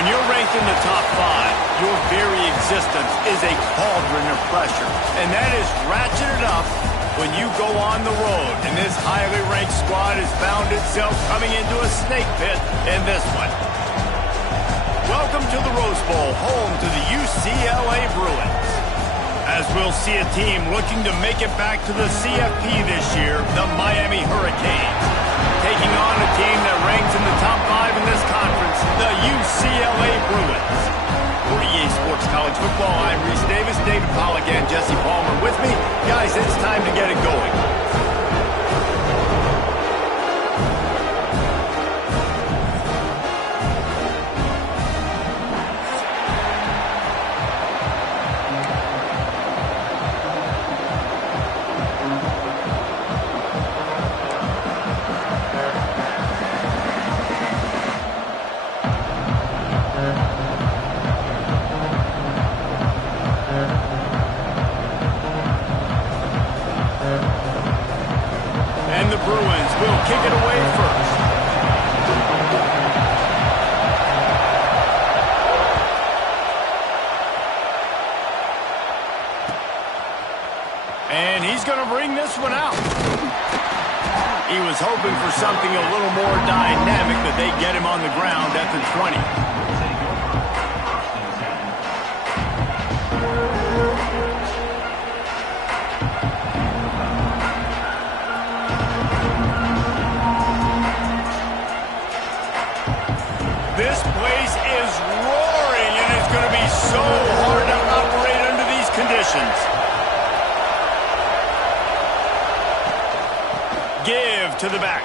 When you're ranked in the top 5, your very existence is a cauldron of pressure. And that is ratcheted up when you go on the road. And this highly ranked squad has found itself coming into a snake pit in this one. Welcome to the Rose Bowl, home to the UCLA Bruins. As we'll see a team looking to make it back to the CFP this year, the Miami Hurricanes. Taking on a team that ranks in the top 5 in this conference, the UCLA Bruins. For EA Sports College Football, I'm Reese Davis, David Pollack, and Jesse Palmer with me. Guys, it's time to get it going. And the Bruins will kick it away first. And he's going to bring this one out. He was hoping for something a little more dynamic, but they get him on the ground at the 20. This place is roaring, and it's going to be so hard to operate under these conditions. Give to the back.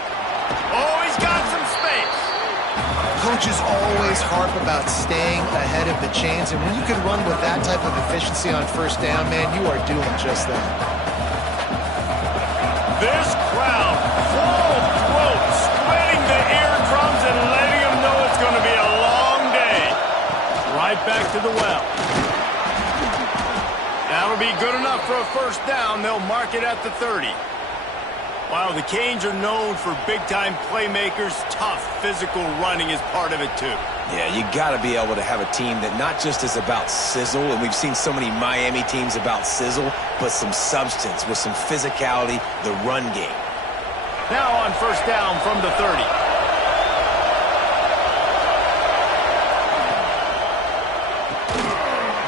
Oh, he's got some space. Coaches always harp about staying ahead of the chains, and when you can run with that type of efficiency on first down, man, you are doing just that. This crowd, full throat, sweating the eardrums and letting them know it's going to be a long day. Right back to the well. That'll be good enough for a first down. They'll mark it at the 30. While the Canes are known for big-time playmakers, tough physical running is part of it too. Yeah, you got to be able to have a team that not just is about sizzle, and we've seen so many Miami teams about sizzle, but some substance with some physicality, the run game. Now on first down from the 30.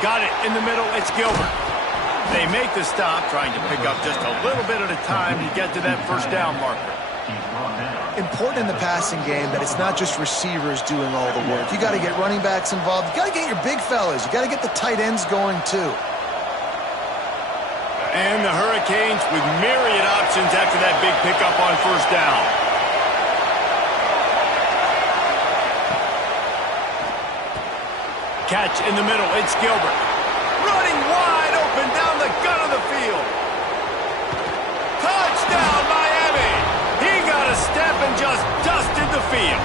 Got it in the middle, it's Gilbert. They make the stop, trying to pick up just a little bit at a time to get to that first down marker. Important in the passing game that it's not just receivers doing all the work. You got to get running backs involved. You got to get your big fellas. You got to get the tight ends going too. And the Hurricanes with myriad options after that big pickup on first down. Catch in the middle, it's Gilbert. Running wide open down the gut of the field. Touchdown, Miami! He got a step and just dusted the field.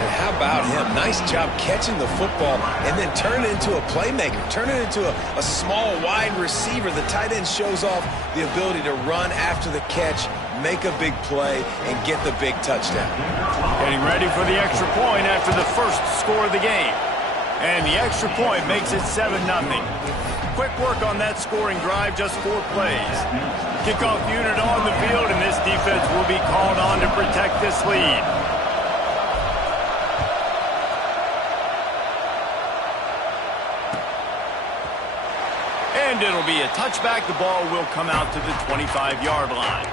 And how about him? Nice job catching the football and then turn it into a playmaker. Turn it into a small, wide receiver. The tight end shows off the ability to run after the catch, make a big play, and get the big touchdown. Getting ready for the extra point after the first score of the game. And the extra point makes it 7-0. Quick work on that scoring drive, just 4 plays. Kickoff unit on the field, and this defense will be called on to protect this lead. And it'll be a touchback. The ball will come out to the 25-yard line.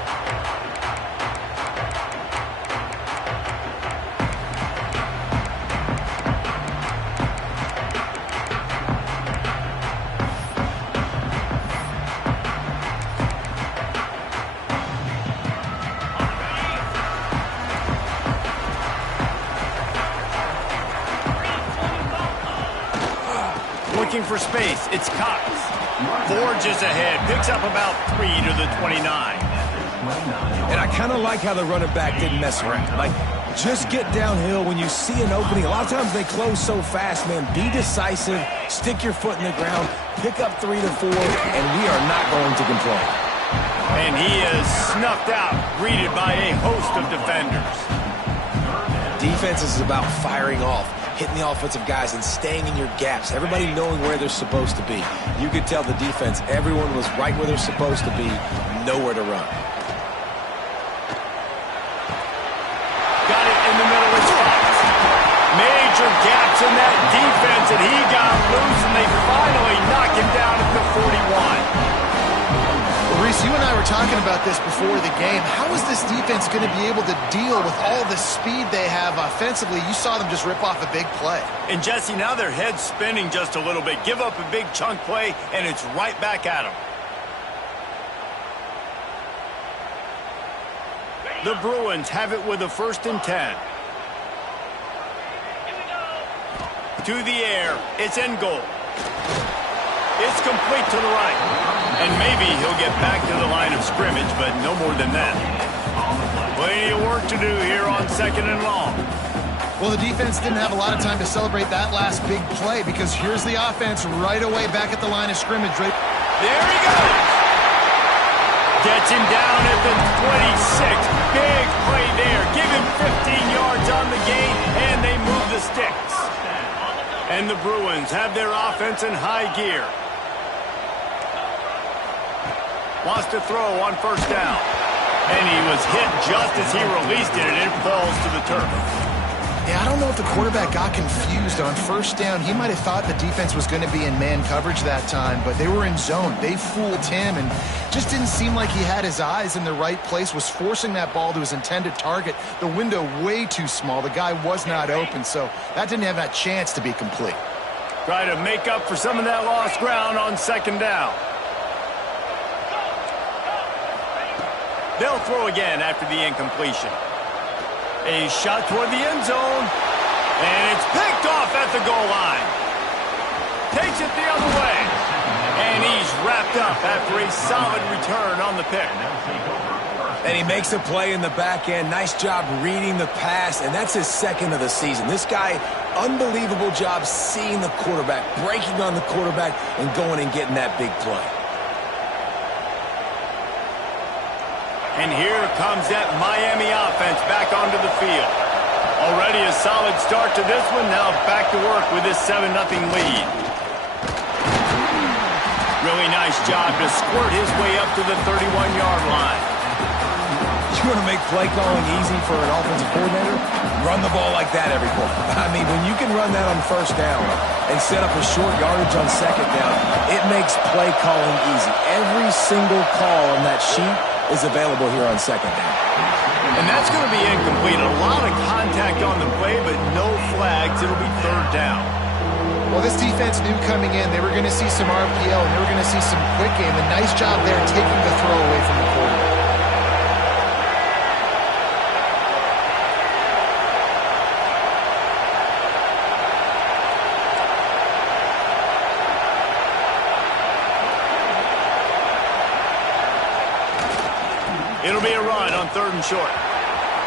Looking for space, it's Cox. Forges ahead, picks up about 3 to the 29. And I kind of like how the running back didn't mess around. Like, just get downhill when you see an opening. A lot of times they close so fast, man. Be decisive, stick your foot in the ground, pick up 3 to 4, and we are not going to complain. And he is snuffed out, greeted by a host of defenders. Defense is about firing off, hitting the offensive guys and staying in your gaps, everybody knowing where they're supposed to be. You could tell the defense, everyone was right where they're supposed to be, nowhere to run. Got it in the middle of spots. Major gaps in that defense, and he got loose, and they finally knock him down at the 41. Reese, you and I were talking about this before the game. How is this defense going to be able to deal with all the speed they have offensively? You saw them just rip off a big play. And, Jesse, now their head's spinning just a little bit. Give up a big chunk play, and it's right back at them. The Bruins have it with a 1st and 10. To the air. It's in goal. It's complete to the right. And maybe he'll get back to the line of scrimmage, but no more than that. Plenty of work to do here on 2nd and long. Well, the defense didn't have a lot of time to celebrate that last big play because here's the offense right away back at the line of scrimmage. Right there he goes. Gets him down at the 26. Big play there. Give him 15 yards on the gain, and they move the sticks. And the Bruins have their offense in high gear. Wants to throw on 1st down. And he was hit just as he released it, and it falls to the turf. Yeah, I don't know if the quarterback got confused on 1st down. He might have thought the defense was going to be in man coverage that time, but they were in zone. They fooled him, and just didn't seem like he had his eyes in the right place, was forcing that ball to his intended target. The window way too small. The guy was not open, so that didn't have that chance to be complete. Try to make up for some of that lost ground on 2nd down. They'll throw again after the incompletion. A shot toward the end zone. And it's picked off at the goal line. Takes it the other way. And he's wrapped up after a solid return on the pick. And he makes a play in the back end. Nice job reading the pass, and that's his 2nd of the season. This guy, unbelievable job seeing the quarterback, breaking on the quarterback, and going and getting that big play. And here comes that Miami offense back onto the field. Already a solid start to this one. Now back to work with this 7-0 lead. Really nice job to squirt his way up to the 31-yard line. You want to make play calling easy for an offensive coordinator? Run the ball like that every play. I mean, when you can run that on 1st down and set up a short yardage on 2nd down, it makes play calling easy. Every single call on that sheet is available here on 2nd down. And that's going to be incomplete. A lot of contact on the play, but no flags. It'll be 3rd down. Well, this defense knew coming in they were going to see some RPO and they were going to see some quick game. A nice job there taking the throw away from the quarterback. It'll be a run on 3rd and short.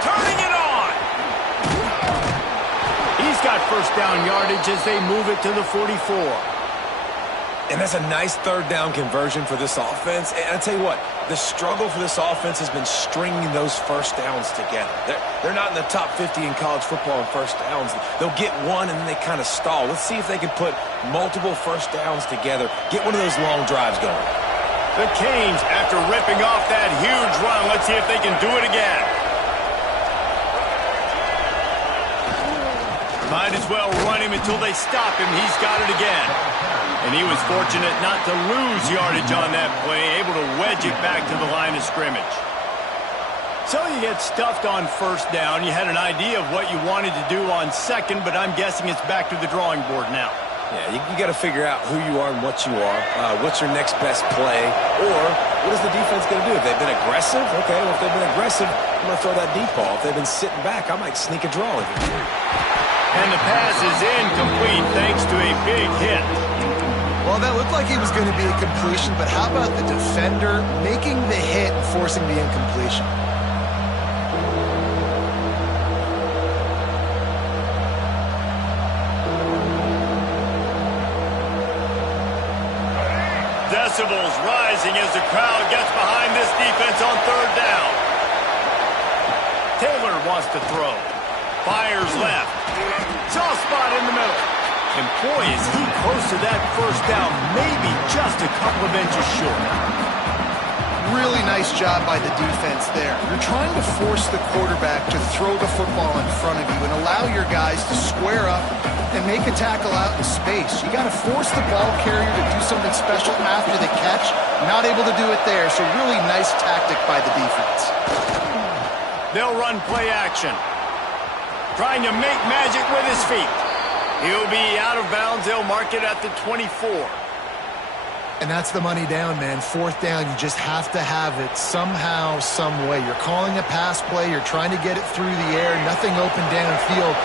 Turning it on! He's got 1st down yardage as they move it to the 44. And that's a nice 3rd down conversion for this offense. And I tell you what, the struggle for this offense has been stringing those 1st downs together. They're not in the top 50 in college football in 1st downs. They'll get one and then they kind of stall. Let's see if they can put multiple 1st downs together, get one of those long drives going. The Canes, after ripping off that huge run, let's see if they can do it again. Might as well run him until they stop him. He's got it again. And he was fortunate not to lose yardage on that play, able to wedge it back to the line of scrimmage. So you get stuffed on 1st down. You had an idea of what you wanted to do on 2nd, but I'm guessing it's back to the drawing board now. Yeah, you got to figure out who you are and what you are. What's your next best play? Or what is the defense going to do? If they've been aggressive, okay, well, if they've been aggressive, I'm going to throw that deep ball. If they've been sitting back, I might sneak a draw in here. And the pass is incomplete thanks to a big hit. Well, that looked like he was going to be a completion, but how about the defender making the hit and forcing the incompletion? Decibels rising as the crowd gets behind this defense on 3rd down. Taylor wants to throw. Fires left. Soft spot in the middle. And boy, is he close to that first down, maybe just a couple of inches short. Really nice job by the defense there. You're trying to force the quarterback to throw the football in front of you and allow your guys to square up and make a tackle out in space. You got to force the ball carrier to do something special after the catch. Not able to do it there, so really nice tactic by the defense. They'll run play action. Trying to make magic with his feet. He'll be out of bounds. They'll mark it at the 24. And that's the money down, man. Fourth down, you just have to have it somehow, some way. You're calling a pass play. You're trying to get it through the air. Nothing open downfield.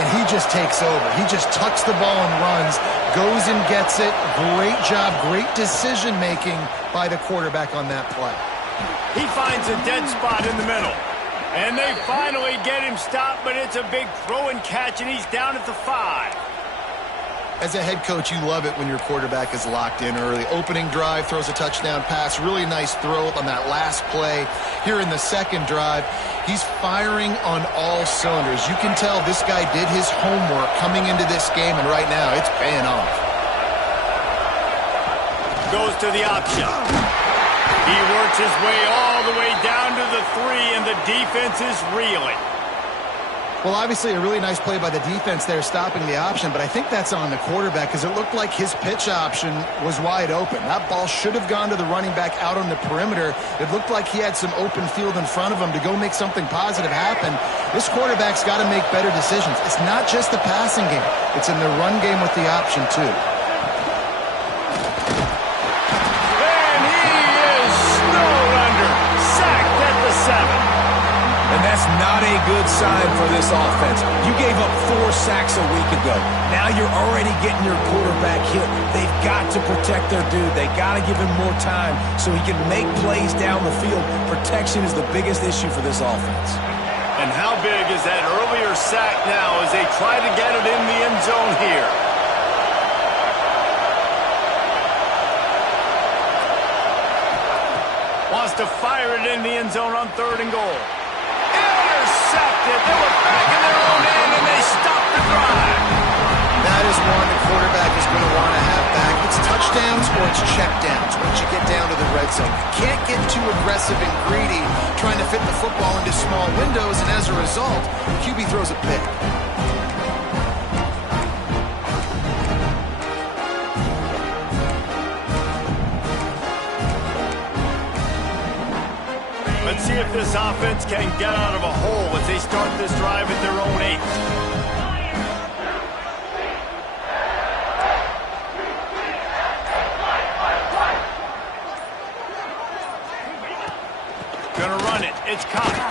And he just takes over. He just tucks the ball and runs, goes and gets it. Great job, great decision-making by the quarterback on that play. He finds a dead spot in the middle. And they finally get him stopped, but it's a big throw and catch, and he's down at the 5. As a head coach, you love it when your quarterback is locked in early. Opening drive, throws a touchdown pass. Really nice throw on that last play. Here in the second drive, he's firing on all cylinders. You can tell this guy did his homework coming into this game, and right now it's paying off. Goes to the option. He works his way all the way down to the 3, and the defense is reeling. Well, obviously a really nice play by the defense there stopping the option, but I think that's on the quarterback because it looked like his pitch option was wide open. That ball should have gone to the running back out on the perimeter. It looked like he had some open field in front of him to go make something positive happen. This quarterback's got to make better decisions. It's not just the passing game. It's in the run game with the option, too. And that's not a good sign for this offense. You gave up 4 sacks a week ago. Now you're already getting your quarterback hit. They've got to protect their dude. They got to give him more time so he can make plays down the field. Protection is the biggest issue for this offense. And how big is that earlier sack now as they try to get it in the end zone here? Wants to fire it in the end zone on 3rd and goal. Intercepted. They were back in their own end, and they stopped the drive. That is one the quarterback is going to want to have back. It's touchdowns or it's checkdowns once you get down to the red zone. You can't get too aggressive and greedy trying to fit the football into small windows, and as a result, the QB throws a pick. Let's see if this offense can get out of a hole as they start this drive at their own 8. Gonna run it. It's Ncaa.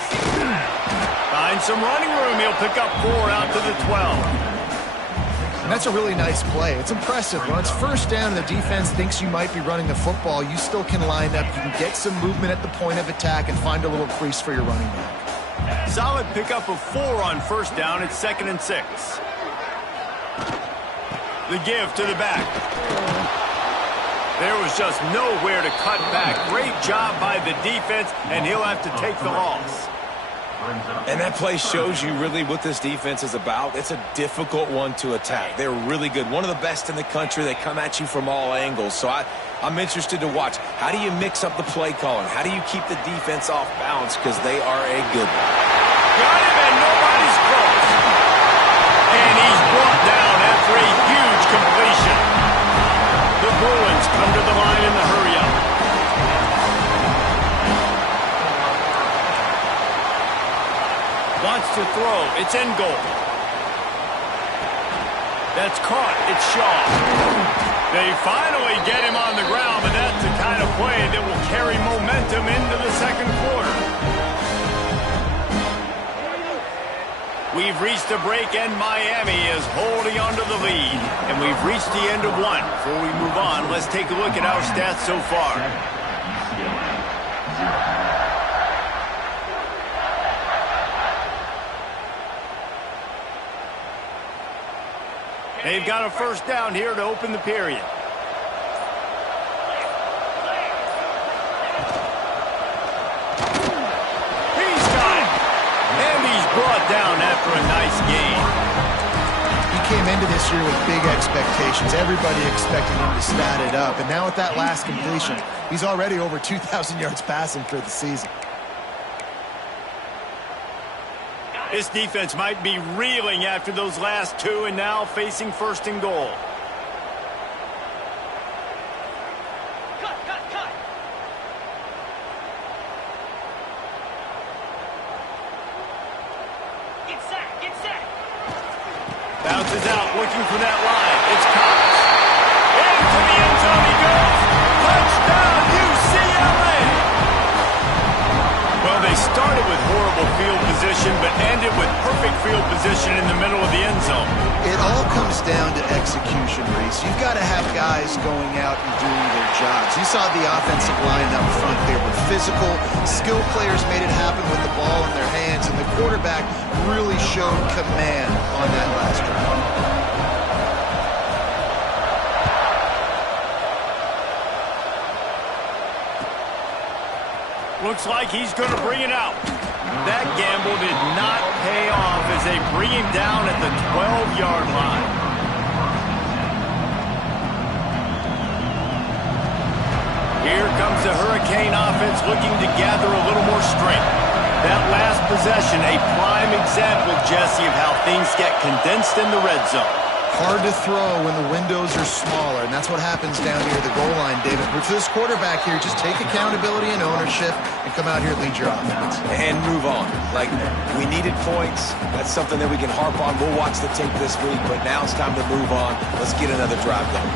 Finds some running room. He'll pick up 4 out to the 12. And that's a really nice play. It's impressive. When it's first down and the defense thinks you might be running the football, you still can line up. You can get some movement at the point of attack and find a little crease for your running back. Solid pickup of 4 on first down. It's 2nd and 6. The give to the back. There was just nowhere to cut back. Great job by the defense, and he'll have to take the loss. And that play shows you really what this defense is about. It's a difficult one to attack. They're really good. One of the best in the country. They come at you from all angles. So I'm interested to watch. How do you mix up the play calling? How do you keep the defense off balance? Because they are a good one. Got him, and nobody's close. And he's brought down after a huge completion. The Bruins come to the line in the hurry-up. Wants to throw. It's in goal. That's caught. It's Shaw. They finally get him on the ground, but that's the kind of play that will carry momentum into the second quarter. We've reached a break, and Miami is holding on to the lead. And we've reached the end of one. Before we move on, let's take a look at our stats so far. They've got a first down here to open the period. He's got it. And he's brought down after for a nice gain. He came into this year with big expectations. Everybody expecting him to stat it up. And now with that last completion, he's already over 2,000 yards passing for the season. This defense might be reeling after those last two and now facing first and goal. Bounces out, looking for that line. It's Cox. Into the end zone he goes. Touchdown, UCLA! Well, they started with horrible field position, but ended with perfect field position in the middle of the end zone. It all comes down to execution, Reese. You've got to have guys going out and doing their jobs. You saw the offensive line up front. They were physical. Skilled players made it happen with the ball in their hands, and the quarterback really showed command on that last drive. Looks like he's going to bring it out. That gamble did not pay off as they bring him down at the 12-yard line. Here comes the Hurricane offense looking to gather a little more strength. That last possession, a prime example, Jesse, of how things get condensed in the red zone. Hard to throw when the windows are smaller, and that's what happens down here at the goal line, David. But for this quarterback here, just take accountability and ownership and come out here and lead your offense. And move on. Like, we needed points. That's something that we can harp on. We'll watch the tape this week, but now it's time to move on. Let's get another drive going.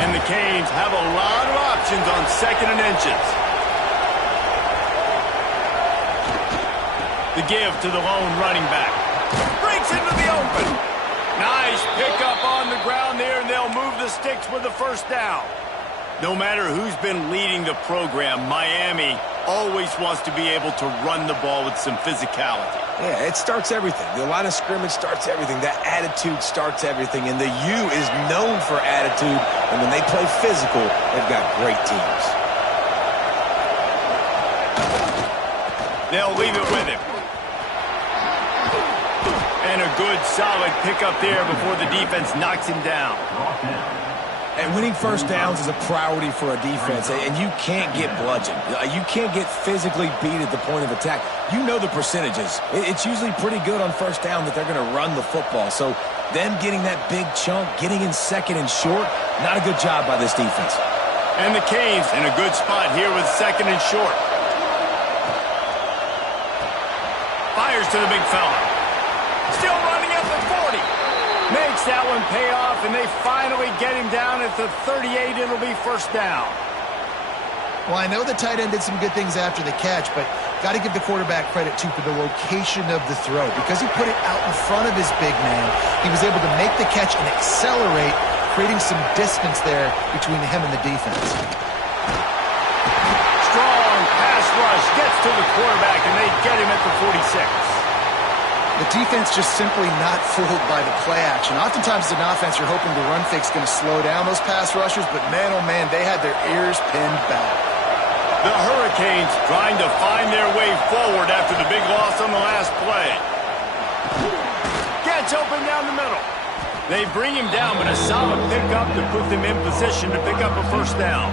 And the Canes have a lot of options on 2nd and inches. The give to the lone running back. Breaks into the open. Nice pickup on the ground there, and they'll move the sticks with the first down. No matter who's been leading the program, Miami always wants to be able to run the ball with some physicality. Yeah, it starts everything. The line of scrimmage starts everything. That attitude starts everything. And the U is known for attitude. And when they play physical, they've got great teams. They'll leave it with him. And a good, solid pickup there before the defense knocks him down. And winning first downs is a priority for a defense, and you can't get bludgeoned. You can't get physically beat at the point of attack. You know the percentages. It's usually pretty good on first down that they're going to run the football. So them getting that big chunk, getting in 2nd and short, not a good job by this defense. And the Canes in a good spot here with 2nd and short. Fires to the big fella. Still running at the 40. Makes that one pay off, and they finally get him down at the 38. It'll be first down. Well, I know the tight end did some good things after the catch, but got to give the quarterback credit, too, for the location of the throw. Because he put it out in front of his big man, he was able to make the catch and accelerate, creating some distance there between him and the defense. Strong pass rush gets to the quarterback, and they get him at the 46. The defense just simply not fooled by the play action. Oftentimes, as an offense, you're hoping the run fake's going to slow down those pass rushers, but man, oh man, they had their ears pinned back. The Hurricanes trying to find their way forward after the big loss on the last play. Gets open down the middle. They bring him down, but a solid pickup to put them in position to pick up a first down.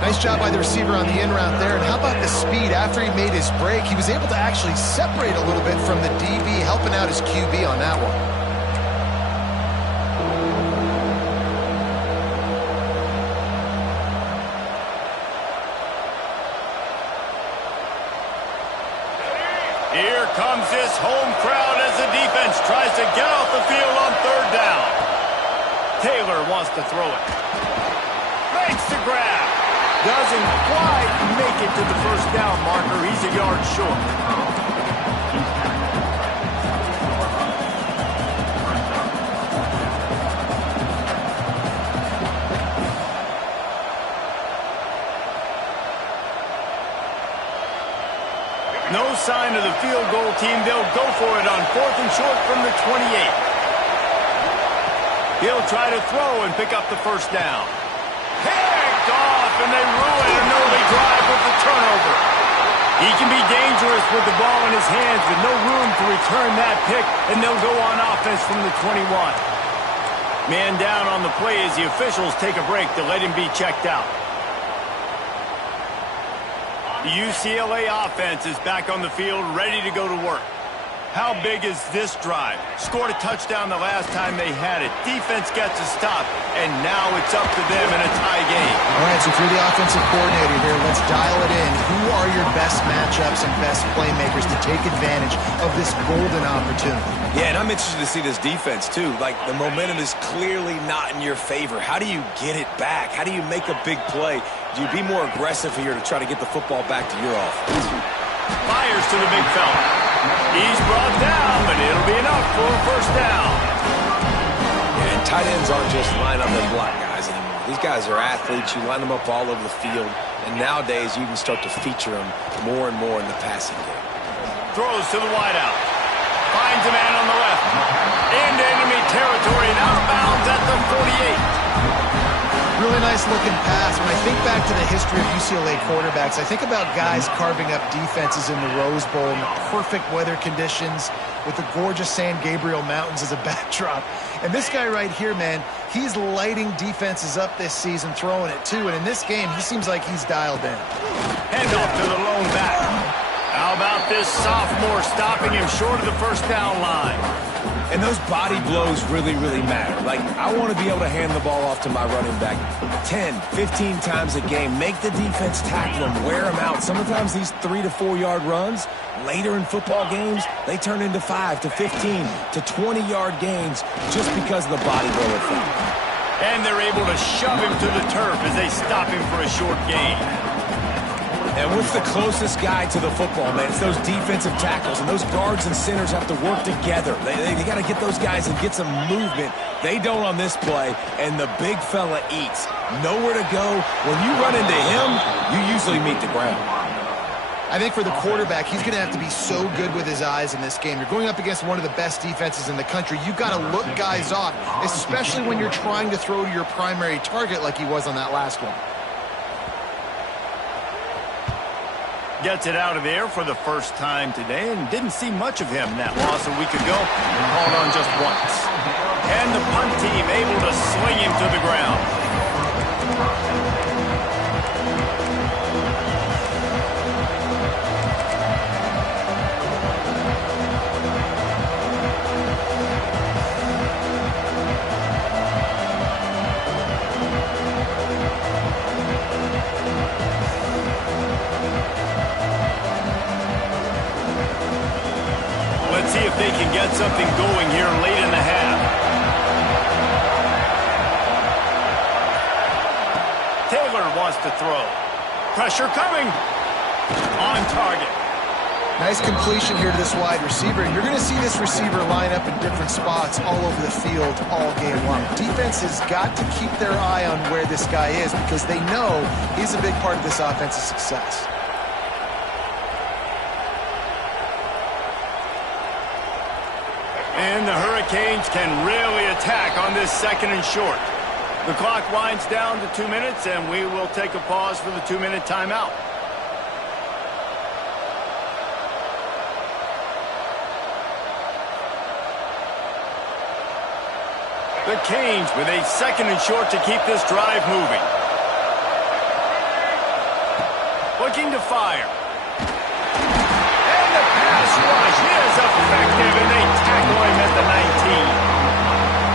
Nice job by the receiver on the in route there. And how about the speed? After he made his break, he was able to actually separate a little bit from the DB, helping out his QB on that one. Here comes this home crowd as the defense tries to get off the field on 3rd down. Taylor wants to throw it. Makes the grab. Doesn't quite make it to the first down marker. He's a yard short. No sign of the field goal team. They'll go for it on 4th and short from the 28. He'll try to throw and pick up the first down. Hey! He can be dangerous with the ball in his hands with no room to return that pick, and they'll go on offense from the 21. Man down on the play as the officials take a break to let him be checked out. The UCLA offense is back on the field, ready to go to work. How big is this drive? Scored a touchdown the last time they had it. Defense gets a stop, and now it's up to them in a tie game. All right, so if you're the offensive coordinator here, let's dial it in. Who are your best matchups and best playmakers to take advantage of this golden opportunity? Yeah, and I'm interested to see this defense, too. Like, the momentum is clearly not in your favor. How do you get it back? How do you make a big play? Do you be more aggressive here to try to get the football back to your offense? Fires to the big fella. He's brought down, but it'll be enough for a first down. Yeah, and tight ends aren't just line up and block guys anymore. These guys are athletes. You line them up all over the field. And nowadays, you can start to feature them more and more in the passing game. Throws to the wideout. Finds a man on the left. Into enemy territory and outbounds at the 48. Really nice looking pass. When I think back to the history of UCLA quarterbacks, I think about guys carving up defenses in the Rose Bowl in the perfect weather conditions with the gorgeous San Gabriel Mountains as a backdrop. And this guy right here, man, he's lighting defenses up this season, throwing it too. And in this game, he seems like he's dialed in. Handoff to the lone back. How about this sophomore stopping him short of the first down line? And those body blows really, really matter. Like, I want to be able to hand the ball off to my running back 10, 15 times a game. Make the defense tackle him, wear him out. Sometimes these 3 to 4 yard runs, later in football games, they turn into 5 to 15 to 20-yard gains just because of the body blow effect. And they're able to shove him to the turf as they stop him for a short gain. And what's the closest guy to the football, man? It's those defensive tackles, and those guards and centers have to work together. They got to get those guys and get some movement. They don't on this play, and the big fella eats. Nowhere to go. When you run into him, you usually meet the ground. I think for the quarterback, he's going to have to be so good with his eyes in this game. You're going up against one of the best defenses in the country. You've got to look guys off, especially when you're trying to throw to your primary target like he was on that last one. Gets it out of there for the first time today and didn't see much of him in that loss a week ago. Called on just once. And the punt team able to sling him to the ground. Let's see if they can get something going here late in the half. Taylor wants to throw. Pressure coming. On target. Nice completion here to this wide receiver. And you're going to see this receiver line up in different spots all over the field all game long. Defense has got to keep their eye on where this guy is because they know he's a big part of this offense's success. And the Hurricanes can really attack on this second and short. The clock winds down to 2 minutes, and we will take a pause for the 2-minute timeout. The Canes with a second and short to keep this drive moving. Looking to fire. And the pass rush is effective, and they tackle him at the 19.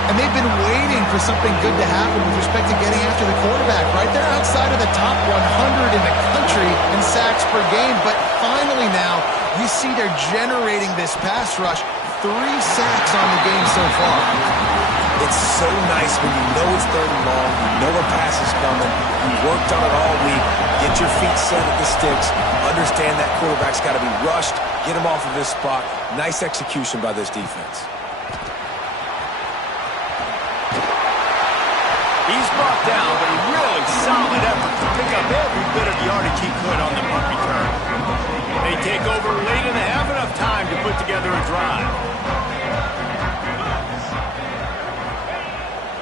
And they've been waiting for something good to happen with respect to getting after the quarterback. Right there outside of the top 100 in the country in sacks per game. But finally now, you see they're generating this pass rush. 3 sacks on the game so far. It's so nice when you know it's 3rd and long, you know a pass is coming, you worked on it all week, get your feet set at the sticks, understand that quarterback's got to be rushed, get him off of this spot. Nice execution by this defense. He's brought down, but a really solid effort to pick up every bit of yardage he could on the punt return. They take over late in the half, enough time to put together a drive.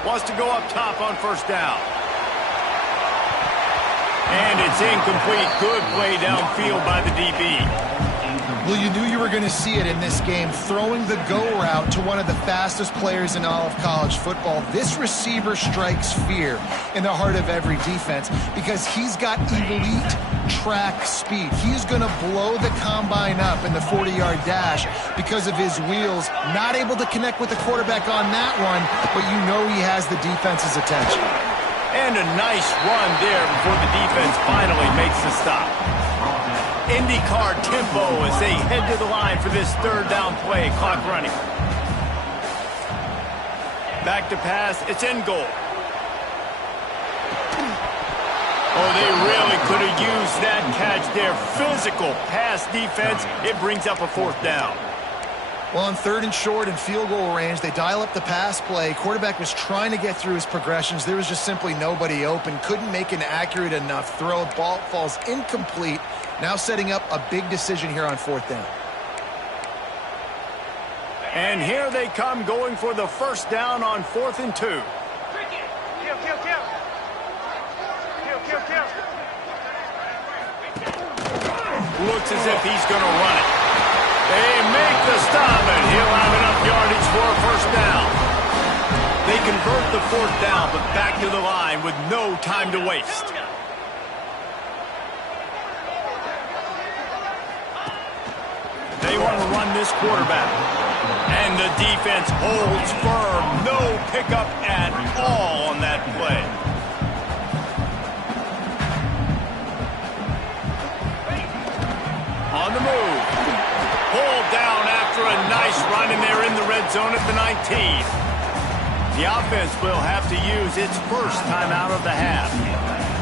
Wants to go up top on first down. And it's incomplete. Good play downfield by the DB. Well, you knew you were going to see it in this game, throwing the go route to one of the fastest players in all of college football. This receiver strikes fear in the heart of every defense because he's got elite track speed. He's going to blow the combine up in the 40-yard dash because of his wheels. Not able to connect with the quarterback on that one, but you know he has the defense's attention. And a nice run there before the defense finally makes the stop. IndyCar tempo as they head to the line for this third down play. Clock running. Back to pass. It's in goal. Oh, they really could have used that catch there. Physical pass defense. It brings up a fourth down. Well, on 3rd and short and field goal range, they dial up the pass play. Quarterback was trying to get through his progressions. There was just simply nobody open. Couldn't make an accurate enough throw. Ball falls incomplete. Now setting up a big decision here on 4th down. And here they come going for the first down on 4th and 2. Looks as if he's going to run it. They make the stop, and he'll have enough yardage for a first down. They convert the 4th down, but back to the line with no time to waste. They want to run this quarterback. And the defense holds firm. No pickup at all on that play. On the move. Pulled down after a nice run, and they're in the red zone at the 19. The offense will have to use its first timeout of the half.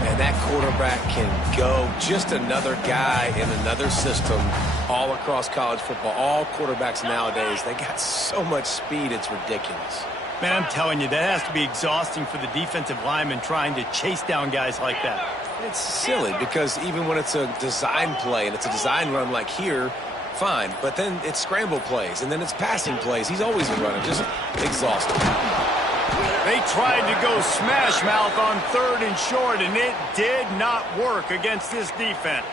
And that quarterback can go. Just another guy in another system all across college football. All quarterbacks nowadays, they got so much speed, it's ridiculous. Man, I'm telling you, that has to be exhausting for the defensive lineman trying to chase down guys like that. It's silly because even when it's a design play and it's a design run like here, fine. But then it's scramble plays, and then it's passing plays. He's always a runner, just exhausting. They tried to go smash mouth on 3rd and short, and it did not work against this defense.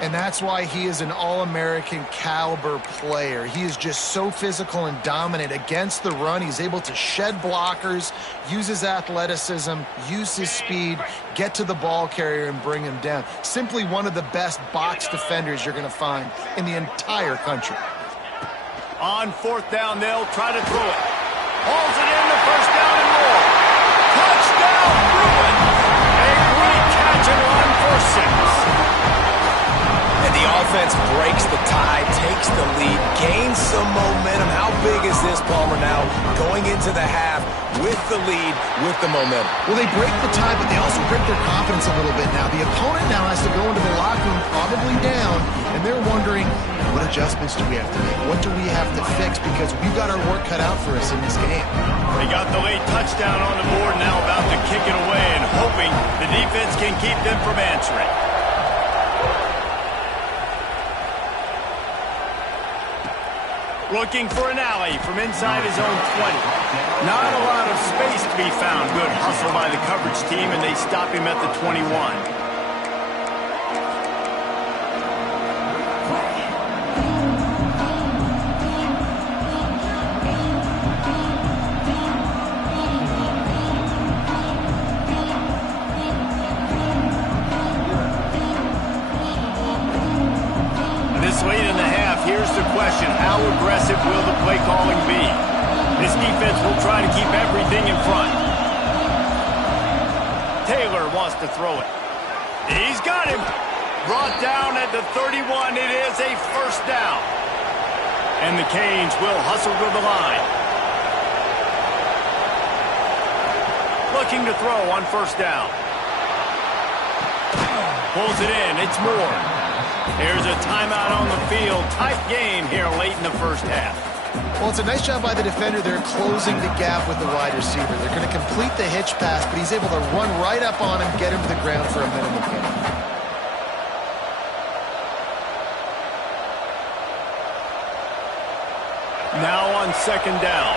And that's why he is an All-American caliber player. He is just so physical and dominant against the run. He's able to shed blockers, use his athleticism, use his speed, get to the ball carrier and bring him down. Simply one of the best box defenders you're going to find in the entire country. On 4th down, they'll try to throw it. Hauls it in, the first down and more. Touchdown, Bruin! A great catch and run for 6. And the offense breaks the tie, takes the lead, gains some momentum. How big is this, Palmer, now going into the half with the lead, with the momentum? Well, they break the tie, but they also break their confidence a little bit now. The opponent now has to go into the locker room probably down, and they're wondering, what adjustments do we have to make? What do we have to fix? Because we've got our work cut out for us in this game. They got the late touchdown on the board, now about to kick it away and hoping the defense can keep them from answering. Looking for an alley from inside his own 20. Not a lot of space to be found. Good hustle by the coverage team, and they stop him at the 21. This late in the half, here's the question. How aggressive will the play calling be? This defense will try to keep everything in front. Taylor wants to throw it. He's got him. Brought down at the 31. It is a first down. And the Canes will hustle to the line. Looking to throw on first down. Pulls it in. It's Moore. There's a timeout on the field. Tight game here late in the first half. Well, it's a nice job by the defender. They're closing the gap with the wide receiver. They're going to complete the hitch pass, but he's able to run right up on him, get him to the ground for a minimum gain. Now on second down.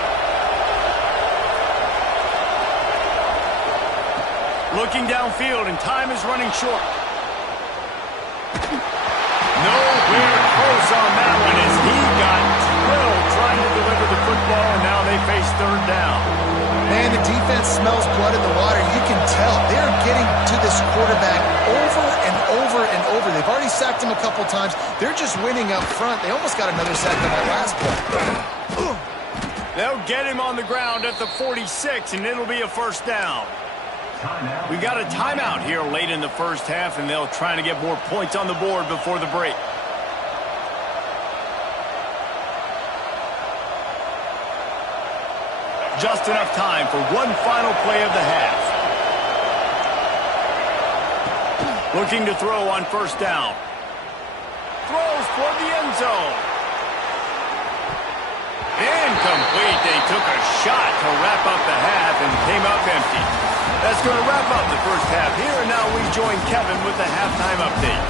Looking downfield, and time is running short. Nowhere close on that one as he got drilled trying to deliver the football, and now they face third down. Man, the defense smells blood in the water. You can tell they're getting to this quarterback over and over and over. They've already sacked him a couple times. They're just winning up front. They almost got another sack on that last play. They'll get him on the ground at the 46, and it'll be a first down. We got a timeout here late in the first half, and they'll try to get more points on the board before the break. Just enough time for one final play of the half. Looking to throw on first down. Throws for the end zone. Incomplete. They took a shot to wrap up the half and came up empty. That's going to wrap up the first half here, and now we join Kevin with the halftime update.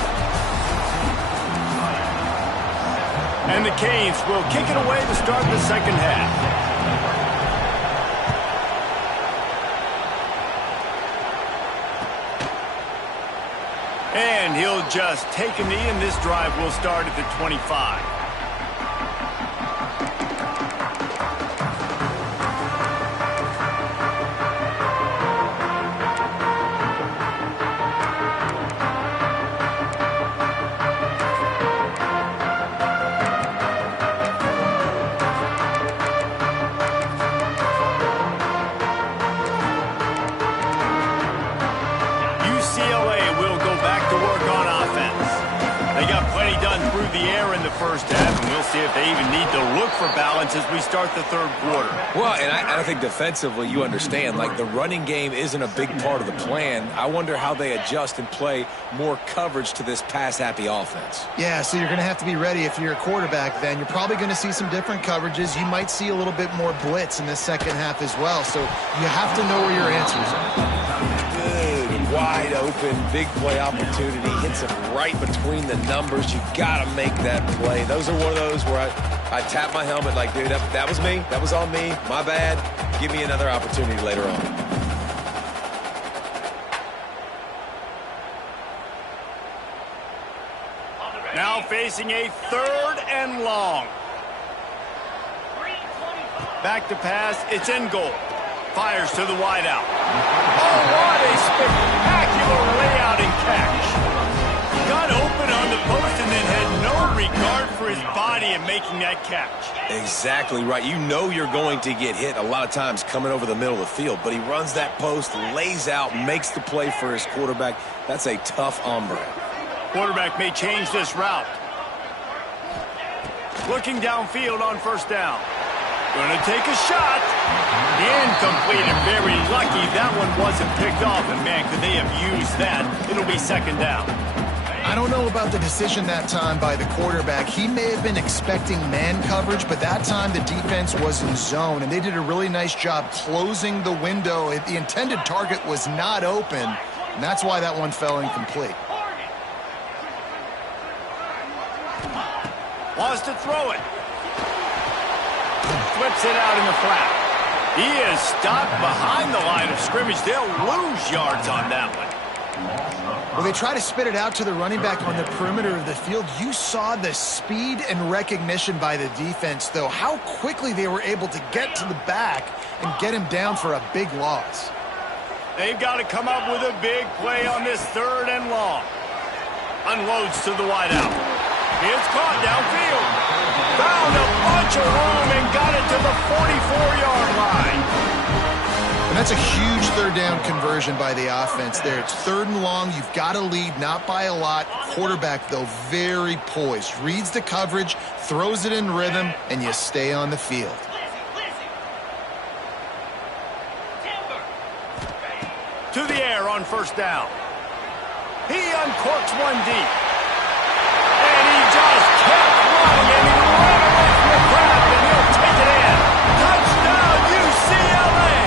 And the Canes will kick it away to start the second half. And he'll just take a knee, and this drive will start at the 25. First half, and we'll see if they even need to look for balance as we start the third quarter. Well, and I think defensively, you understand, like the running game isn't a big part of the plan. I wonder how they adjust and play more coverage to this pass-happy offense. Yeah, so you're going to have to be ready if you're a quarterback then. You're probably going to see some different coverages. You might see a little bit more blitz in the second half as well, so you have to know where your answers are. Wide open, big play opportunity, hits him right between the numbers. You got to make that play. Those are one of those where I tap my helmet like, dude, that was me. That was on me. My bad. Give me another opportunity later on. Now facing a third and long. Back to pass. It's in goal. Fires to the wideout. Oh, what a spectacular layout and catch. Got open on the post and then had no regard for his body in making that catch. Exactly right. You know you're going to get hit a lot of times coming over the middle of the field, but he runs that post, lays out, makes the play for his quarterback. That's a tough hombre. Quarterback may change this route. Looking downfield on first down. Going to take a shot. Incomplete, and very lucky that one wasn't picked off. And, man, could they have used that? It'll be second down. I don't know about the decision that time by the quarterback. He may have been expecting man coverage, but that time the defense was in zone, and they did a really nice job closing the window. The intended target was not open, and that's why that one fell incomplete. Wants to throw it. Flips it out in the flat. He is stopped behind the line of scrimmage. They'll lose yards on that one. Well, they try to spit it out to the running back on the perimeter of the field. You saw the speed and recognition by the defense, though, how quickly they were able to get to the back and get him down for a big loss. They've got to come up with a big play on this third and long. Unloads to the wideout. It's caught downfield. Found a bunch of room and got it to the 44-yard line. And that's a huge third down conversion by the offense there. It's third and long. You've got to lead, not by a lot. Quarterback, though, very poised. Reads the coverage, throws it in rhythm, and you stay on the field. To the air on first down. He uncorks one deep. And he just kept running, and he ran away from the crowd, and he'll take it in. Touchdown, UCLA!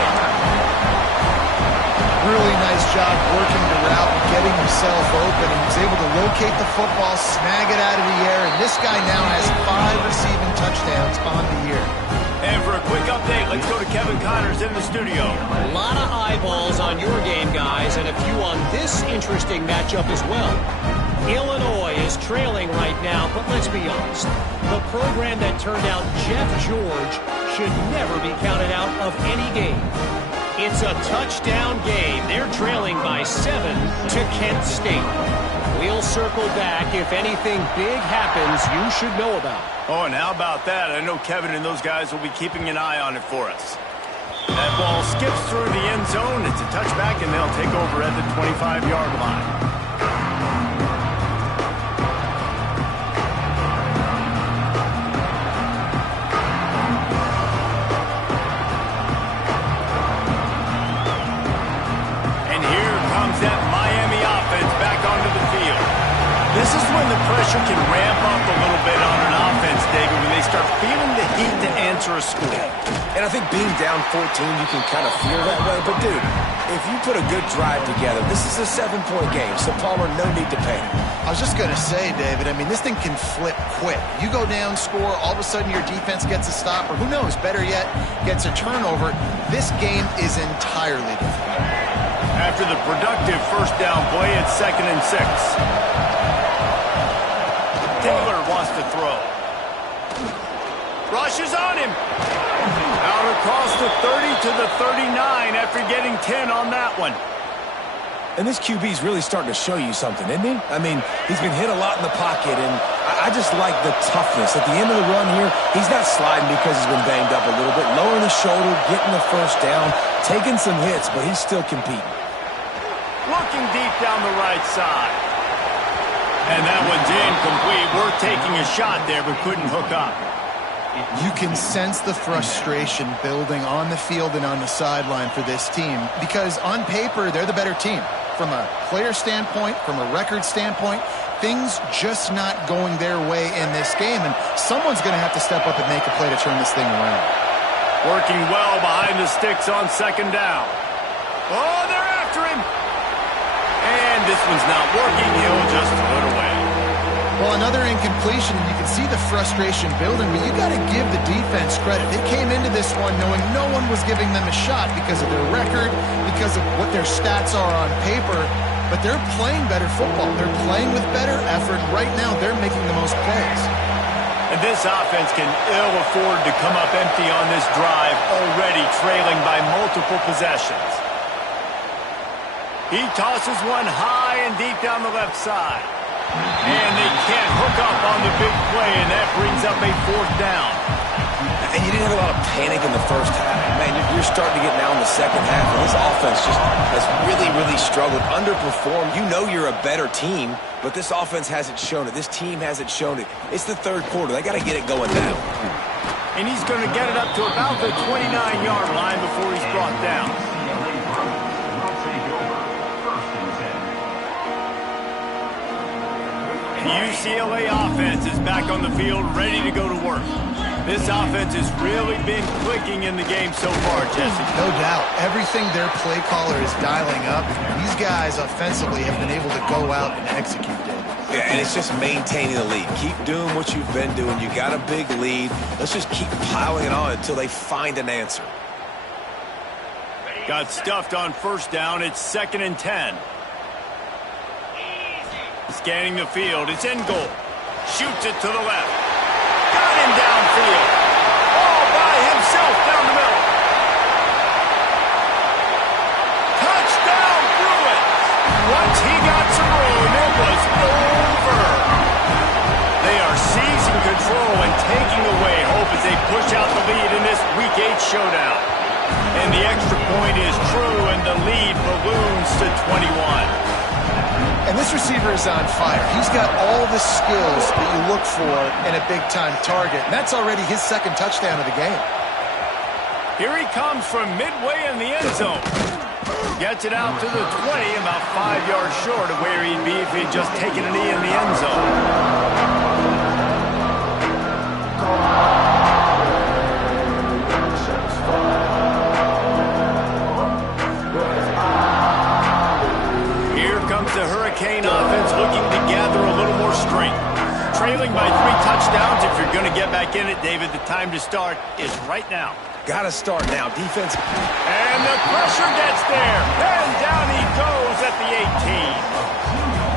Really nice job working the route and getting himself open. And he was able to locate the football, snag it out of the air, and this guy now has 5 receiving touchdowns on the year. And for a quick update, let's go to Kevin Connors in the studio. A lot of eyeballs on your game, guys, and a few on this interesting matchup as well. Illinois is trailing right now, but let's be honest. The program that turned out Jeff George should never be counted out of any game. It's a touchdown game. They're trailing by 7 to Kent State. We'll circle back if anything big happens you should know about. Oh, and how about that? I know Kevin and those guys will be keeping an eye on it for us. That ball skips through the end zone. It's a touchback, and they'll take over at the 25-yard line. And here comes that Miami offense back onto the field. This is when the pressure can ramp up a little bit on an offense, David, when they start feeling the heat to answer a score. And I think being down 14, you can kind of feel that way. But, dude, if you put a good drive together, this is a 7-point game, so Palmer, no need to panic. I was just going to say, David, I mean, this thing can flip quick. You go down, score, all of a sudden your defense gets a stop, or who knows, better yet, gets a turnover. This game is entirely different. After the productive first down play, it's 2nd and 6. Taylor wants to throw. Rushes on him. Out across the 30 to the 39 after getting 10 on that one. And this QB's really starting to show you something, isn't he? I mean, he's been hit a lot in the pocket, and I just like the toughness. At the end of the run here, he's not sliding because he's been banged up a little bit. Lowering the shoulder, getting the first down, taking some hits, but he's still competing. Looking deep down the right side. And that one's incomplete. We're taking a shot there, but couldn't hook up. You can sense the frustration building on the field and on the sideline for this team because on paper, they're the better team. From a player standpoint, from a record standpoint, things just not going their way in this game, and someone's going to have to step up and make a play to turn this thing around. Working well behind the sticks on 2nd down. Oh, they're after him. And this one's not working. He'll just throw it away. Well, another incompletion, and you can see the frustration building, but you got to give the defense credit. They came into this one knowing no one was giving them a shot because of their record, because of what their stats are on paper, but they're playing better football. They're playing with better effort. Right now, they're making the most plays. And this offense can ill afford to come up empty on this drive, already trailing by multiple possessions. He tosses one high and deep down the left side. And they can't hook up on the big play, and that brings up a 4th down. And you didn't have a lot of panic in the first half. Man, you're starting to get now in the second half, and this offense just has really, really struggled, underperformed. You know you're a better team, but this offense hasn't shown it. This team hasn't shown it. It's the 3rd quarter. They got to get it going now. And he's going to get it up to about the 29-yard line before he's brought down. The UCLA offense is back on the field, ready to go to work. This offense has really been clicking in the game so far, Jesse. No doubt. Everything their play caller is dialing up, these guys offensively have been able to go out and execute it. Yeah, and it's just maintaining the lead. Keep doing what you've been doing. You got a big lead. Let's just keep piling it on until they find an answer. Got stuffed on 1st down. It's 2nd and 10. Scanning the field. It's in goal. Shoots it to the left. Got him downfield. All by himself down the middle. Touchdown, Bruins. Once he got some room, it was over. They are seizing control and taking away hope as they push out the lead in this Week 8 showdown. And the extra point is true, and the lead balloons to 21. And this receiver is on fire. He's got all the skills that you look for in a big-time target. And that's already his 2nd touchdown of the game. Here he comes from midway in the end zone. Gets it out to the 20, about 5 yards short of where he'd be if he'd just taken a knee in the end zone. The Hurricane offense looking to gather a little more strength. trailing by 3 touchdowns. If you're going to get back in it, David, the time to start is right now. Got to start now. Defense. And the pressure gets there. And down he goes at the 18.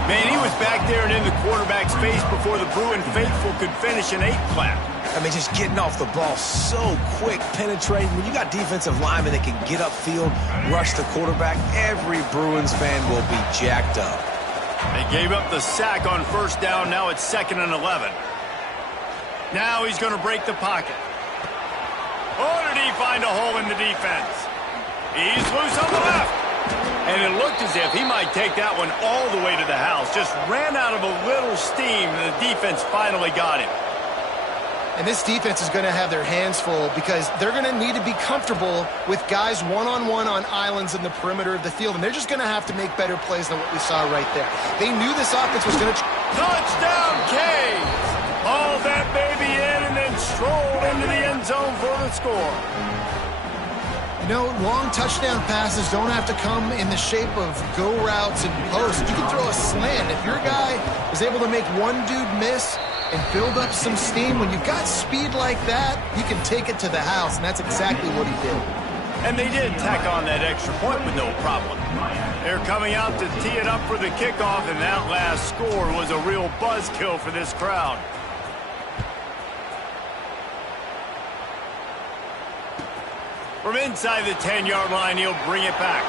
Man, he was back there and in the quarterback's face before the Bruin faithful could finish an 8-clap. I mean, just getting off the ball so quick, penetrating. When you got defensive linemen that can get upfield, rush the quarterback, every Bruins fan will be jacked up. They gave up the sack on first down. Now it's 2nd and 11. Now he's going to break the pocket. Oh, did he find a hole in the defense? He's loose on the left. And it looked as if he might take that one all the way to the house. Just ran out of a little steam, and the defense finally got him. And this defense is going to have their hands full because they're going to need to be comfortable with guys one-on-one on islands in the perimeter of the field. And they're just going to have to make better plays than what we saw right there. They knew this offense was going to... Touchdown, Canes! Hauled that baby in and then strolled into the end zone for the score. You know, long touchdown passes don't have to come in the shape of go routes and posts. You can throw a slant. If your guy is able to make one dude miss and build up some steam, when you've got speed like that, you can take it to the house, and that's exactly what he did. And they did tack on that extra point with no problem. They're coming out to tee it up for the kickoff, and that last score was a real buzzkill for this crowd. From inside the 10-yard line, he'll bring it back.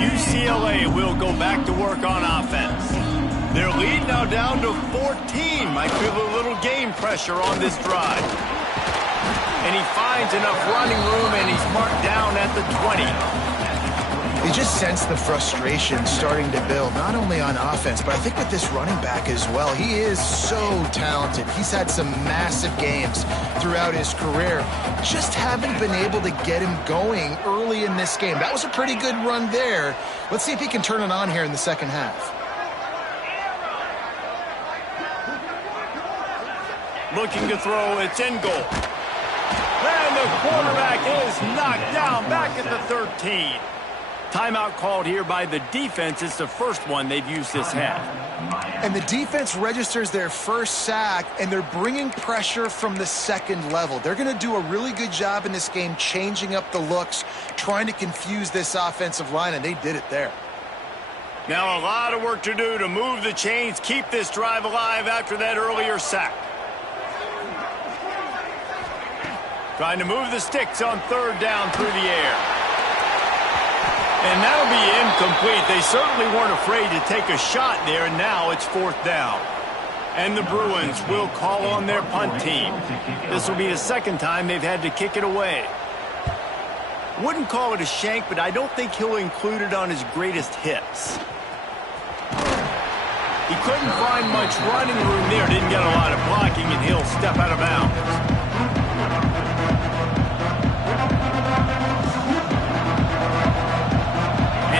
UCLA will go back to work on offense. Their lead now down to 14. Might feel a little game pressure on this drive. And he finds enough running room, and he's marked down at the 20. You just sense the frustration starting to build, not only on offense, but I think with this running back as well. He is so talented. He's had some massive games throughout his career. Just haven't been able to get him going early in this game. That was a pretty good run there. Let's see if he can turn it on here in the second half. Looking to throw, it's in goal. And the quarterback is knocked down back at the 13. Timeout called here by the defense. It's the first one they've used this half. And the defense registers their first sack, and they're bringing pressure from the second level. They're going to do a really good job in this game changing up the looks, trying to confuse this offensive line, and they did it there. Now a lot of work to do to move the chains, keep this drive alive after that earlier sack. Trying to move the sticks on third down through the air. And that'll be incomplete. They certainly weren't afraid to take a shot there, and now it's 4th down. And the Bruins will call on their punt team. This will be the second time they've had to kick it away. Wouldn't call it a shank, but I don't think he'll include it on his greatest hits. He couldn't find much running room there. Didn't get a lot of blocking, and he'll step out of bounds.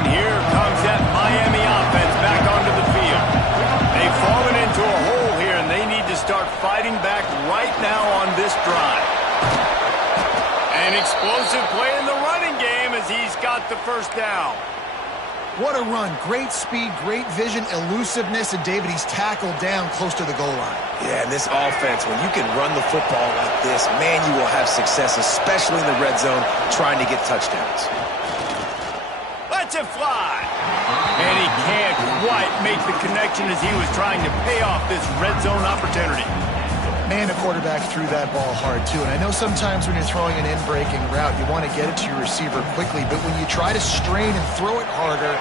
Here comes that Miami offense back onto the field. They've fallen into a hole here, and they need to start fighting back right now on this drive. An explosive play in the running game as he's got the first down. What a run. Great speed, great vision, elusiveness, and David, he's tackled down close to the goal line. Yeah, and this offense, when you can run the football like this, man, you will have success, especially in the red zone, trying to get touchdowns. Lets it fly. And he can't quite make the connection as he was trying to pay off this red zone opportunity. Man, the quarterback threw that ball hard, too. And I know sometimes when you're throwing an in-breaking route, you want to get it to your receiver quickly. But when you try to strain and throw it harder,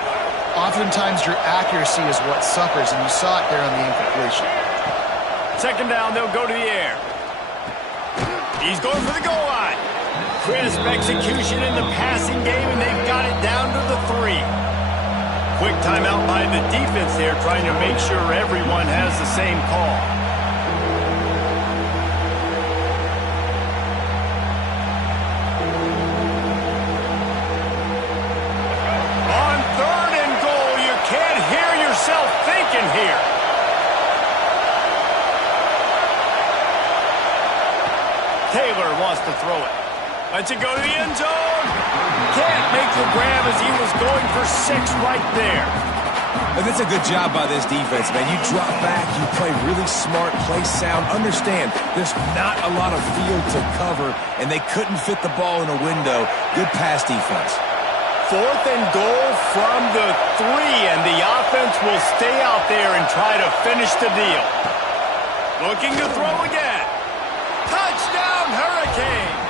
oftentimes your accuracy is what suffers. And you saw it there on the incompletion. Second down, they'll go to the air. He's going for the goal line. Crisp execution in the passing game, and they've got it down to the 3. Quick timeout by the defense there, trying to make sure everyone has the same call. Taylor wants to throw it. Lets it go to the end zone. Can't make the grab as he was going for 6 right there. And that's a good job by this defense, man. You drop back, you play really smart, play sound. Understand, there's not a lot of field to cover, and they couldn't fit the ball in a window. Good pass defense. 4th and goal from the 3, and the offense will stay out there and try to finish the deal. Looking to throw again. Touchdown, Hurricanes!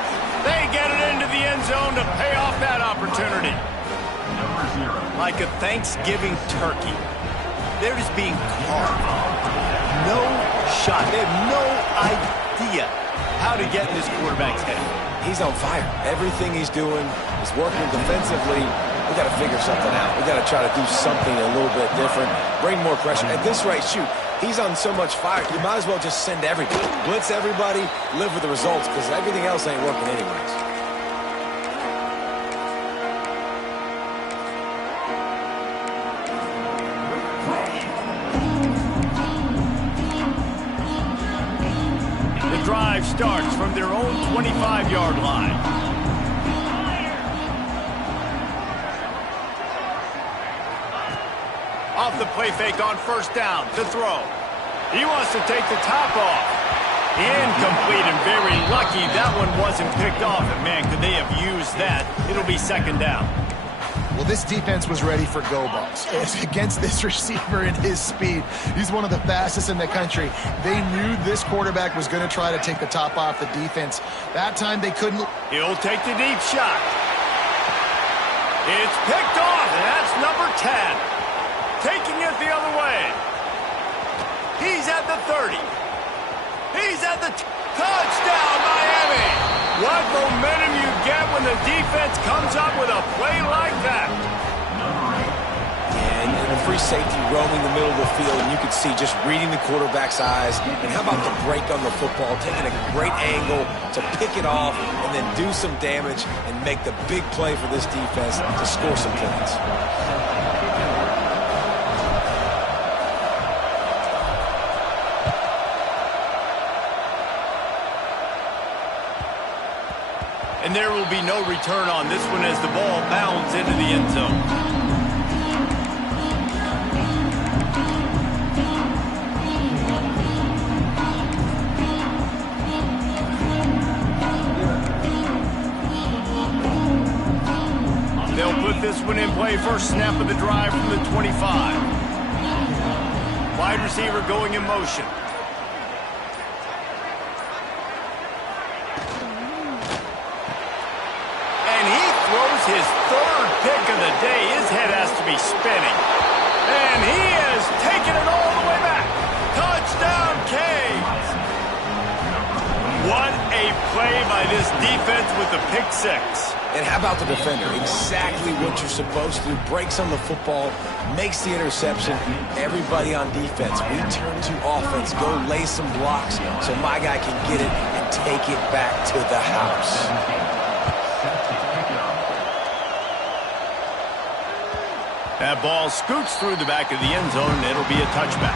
They get it into the end zone to pay off that opportunity. Like a Thanksgiving turkey, they're just being carved. No shot. They have no idea how to get in this quarterback's head. He's on fire. Everything he's doing is working defensively. We got to figure something out. We got to try to do something a little bit different. Bring more pressure. At this rate, shoot, he's on so much fire. You might as well just send everybody. Blitz everybody, live with the results, because everything else ain't working anyways. The drive starts from their own 25-yard line. Off the play fake on 1st down to throw. He wants to take the top off. Incomplete, and very lucky that one wasn't picked off. And man, could they have used that? It'll be 2nd down. Well, this defense was ready for go balls. Against this receiver and his speed, he's one of the fastest in the country. They knew this quarterback was going to try to take the top off the defense. That time they couldn't. He'll take the deep shot. It's picked off, and that's number 10. Taking it the other way. He's at the 30. He's at the touchdown, Miami. What momentum you get when the defense comes up with a play like that. And a free safety roaming the middle of the field, and you can see just reading the quarterback's eyes. And how about the break on the football, taking a great angle to pick it off and then do some damage and make the big play for this defense to score some points. And there will be no return on this one as the ball bounds into the end zone. They'll put this one in play. First snap of the drive from the 25. Wide receiver going in motion. His 3rd pick of the day. His head has to be spinning. And he has taken it all the way back. Touchdown, Canes. What a play by this defense with the pick 6. And how about the defender? Exactly what you're supposed to do. Breaks on the football, makes the interception. Everybody on defense. We turn to offense. Go lay some blocks so my guy can get it and take it back to the house. That ball scoots through the back of the end zone, and it'll be a touchback.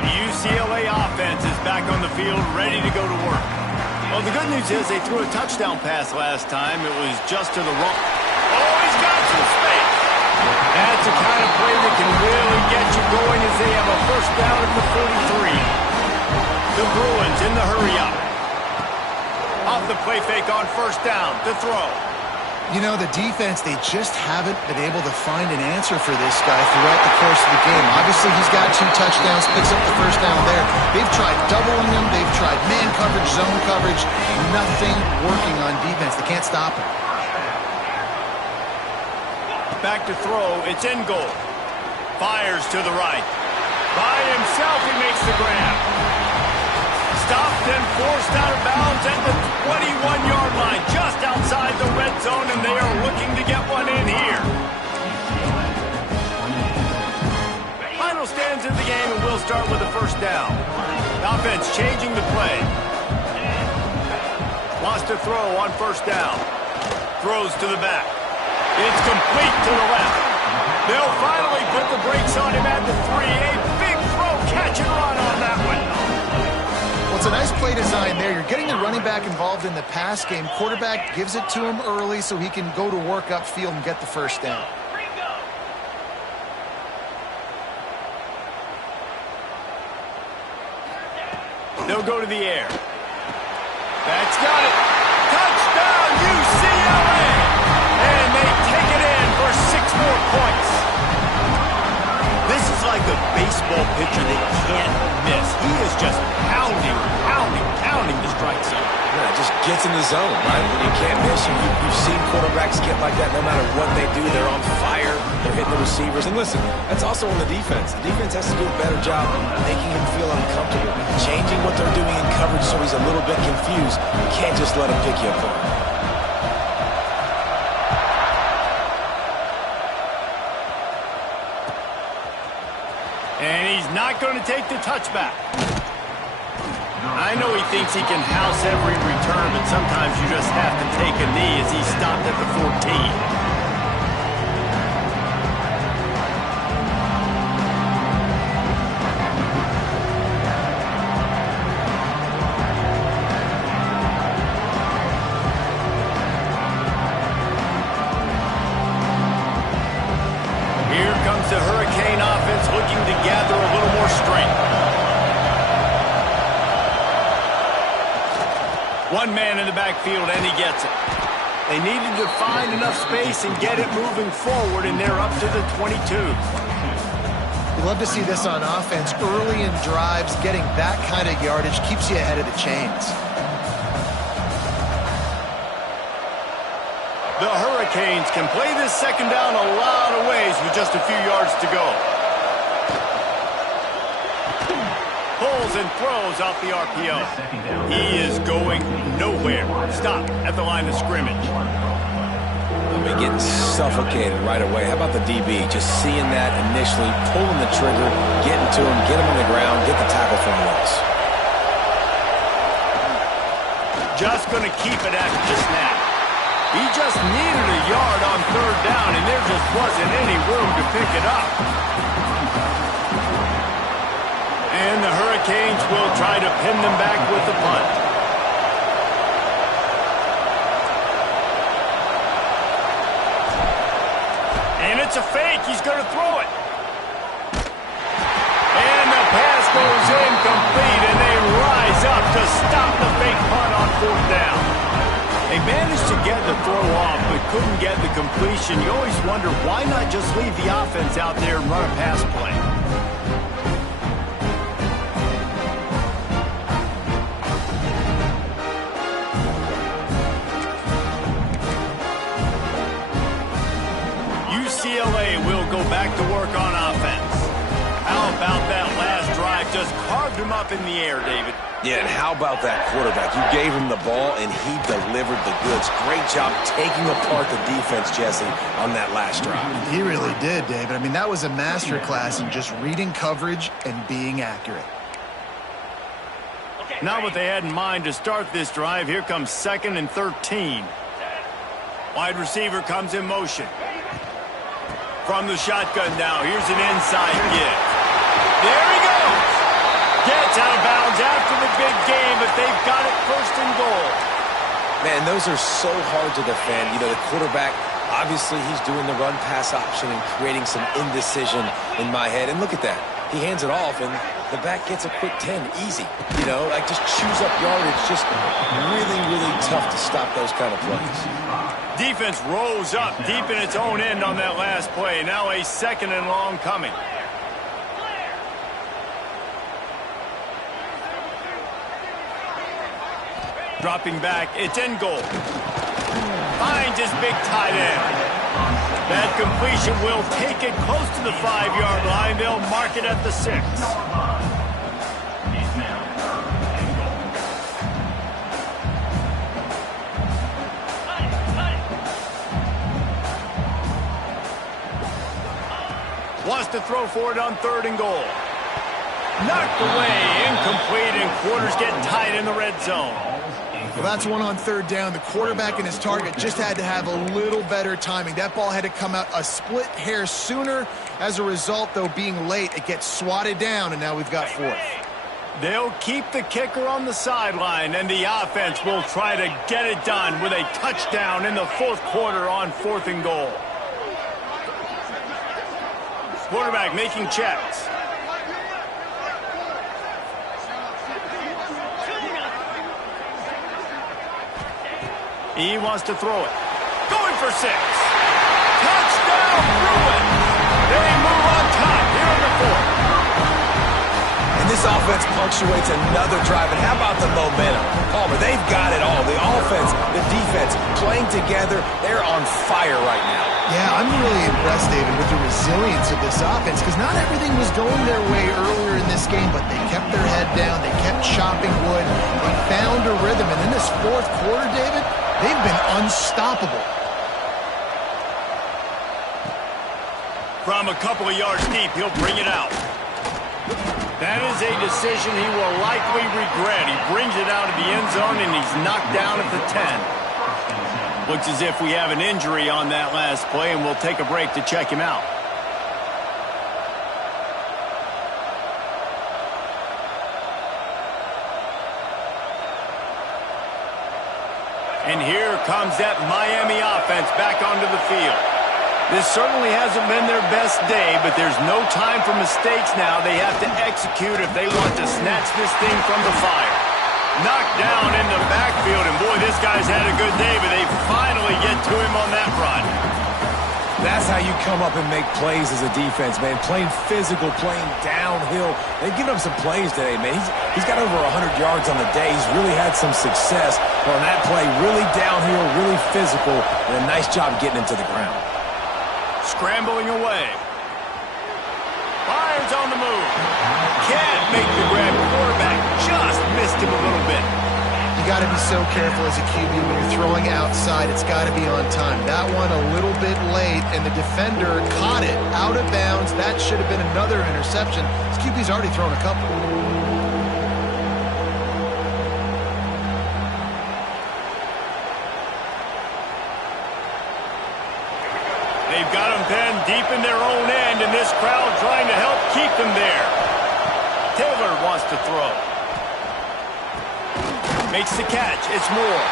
The UCLA offense is back on the field, ready to go to work. Well, the good news is they threw a touchdown pass last time. It was just to the wrong. Oh, he's got some space. That's the kind of play that can really get you going as they have a 1st down at the 43. The Bruins in the hurry-up. Off the play fake on 1st down to throw. You know, the defense, they just haven't been able to find an answer for this guy throughout the course of the game. Obviously, he's got 2 touchdowns, picks up the 1st down there. They've tried doubling him. They've tried man coverage, zone coverage. Nothing working on defense. They can't stop him. Back to throw. It's in goal. Fires to the right. By himself, he makes the grab. Stopped and forced out of bounds at the 21-yard line, just outside the red zone, and they are looking to get one in here. Final stands in the game, and we'll start with a 1st down. The offense changing the play. Wants to throw on 1st down. Throws to the back. It's complete to the left. They'll finally put the brakes on him at the 3. A big throw, catch and run on that one. Well, it's a nice play design there. You're getting the running back involved in the pass game. Quarterback gives it to him early so he can go to work upfield and get the first down. They'll go to the air. That's got it. Touchdown, UCLA! And they take it in for 6 more points. This is like a baseball pitcher that can't miss. He is just pounding the strike zone. Yeah, just gets in the zone, right? When you can't miss, you've seen quarterbacks get like that no matter what they do. They're on fire. They're hitting the receivers. And listen, that's also on the defense. The defense has to do a better job making him feel uncomfortable, changing what they're doing in coverage so he's a little bit confused. You can't just let him pick you apart. And he's not going to take the touchback. I know he thinks he can house every return, but sometimes you just have to take a knee as he stopped at the 14. Here comes the Hurricane offense looking to gather a little more strength. One man in the backfield, and he gets it. They needed to find enough space and get it moving forward, and they're up to the 22. You love to see this on offense. Early in drives, getting that kind of yardage keeps you ahead of the chains. The Hurricanes can play this second down a lot of ways with just a few yards to go. Pulls and throws off the RPO. He is going nowhere. Stop at the line of scrimmage. I mean, getting suffocated right away. How about the DB? Just seeing that initially, pulling the trigger, getting to him, get him on the ground, get the tackle from loss. Just going to keep it after the snap. He just needed a yard on third down, and there just wasn't any room to pick it up. And the Hurricanes will try to pin them back with the punt. And it's a fake. He's going to throw it. And the pass goes incomplete, and they rise up to stop the fake punt on fourth down. They managed to get the throw off, but couldn't get the completion. You always wonder, why not just leave the offense out there and run a pass play? UCLA will go back to work on offense. How about that last drive? Just carved him up in the air, David. Yeah, and how about that quarterback? You gave him the ball, and he delivered the goods. Great job taking apart the defense, Jesse, on that last drive. He really did, David. I mean, that was a masterclass in just reading coverage and being accurate. Not what they had in mind to start this drive. Here comes 2nd and 13. Wide receiver comes in motion. From the shotgun now, here's an inside give. There he goes. Gets out of bounds after the big game, but they've got it 1st and goal. Man, those are so hard to defend. You know, the quarterback, obviously he's doing the run-pass option and creating some indecision in my head. And look at that. He hands it off, and the back gets a quick 10. Easy. You know, like just chews up yardage. Just really, really tough to stop those kind of plays. Defense rose up deep in its own end on that last play. Now a 2nd and long coming. Dropping back, it's in goal. Finds his big tight end. That completion will take it close to the 5-yard line. They'll mark it at the 6. Wants to throw for it on 3rd and goal. Knocked away, incomplete, and quarters get tight in the red zone. Well, that's one on third down. The quarterback and his target just had to have a little better timing. That ball had to come out a split hair sooner. As a result, though, being late, it gets swatted down, and now we've got fourth. They'll keep the kicker on the sideline, and the offense will try to get it done with a touchdown in the fourth quarter on 4th and goal. Quarterback making checks. He wants to throw it. Going for 6. Touchdown, Bruins. They move on top here in the 4th. And this offense punctuates another drive. And how about the momentum? Palmer, they've got it all. The offense, the defense, playing together. They're on fire right now. Yeah, I'm really impressed, David, with the resilience of this offense, because not everything was going their way earlier in this game, but they kept their head down. They kept chopping wood. They found a rhythm. And in this fourth quarter, David, they've been unstoppable. From a couple of yards deep, he'll bring it out. That is a decision he will likely regret. He brings it out of the end zone, and he's knocked down at the 10. Looks as if we have an injury on that last play, and we'll take a break to check him out. And here comes that Miami offense back onto the field. This certainly hasn't been their best day, but there's no time for mistakes now. They have to execute if they want to snatch this thing from the fire. Knocked down in the backfield, and boy, this guy's had a good day, but they finally get to him on that run. That's how you come up and make plays as a defense, man. Playing physical, playing downhill. They've given up some plays today, man. He's got over 100 yards on the day. He's really had some success on that play. Really downhill, really physical, and a nice job getting him to the ground. Scrambling away. Fires on the move. Can't make the grab. Quarterback just missed him a little bit. You got to be so careful as a QB when you're throwing outside. It's got to be on time. That one a little bit late, and the defender caught it out of bounds. That should have been another interception. This QB's already thrown a couple. They've got them pinned deep in their own end, and this crowd trying to help keep them there. Taylor wants to throw. Makes the catch. It's Moore.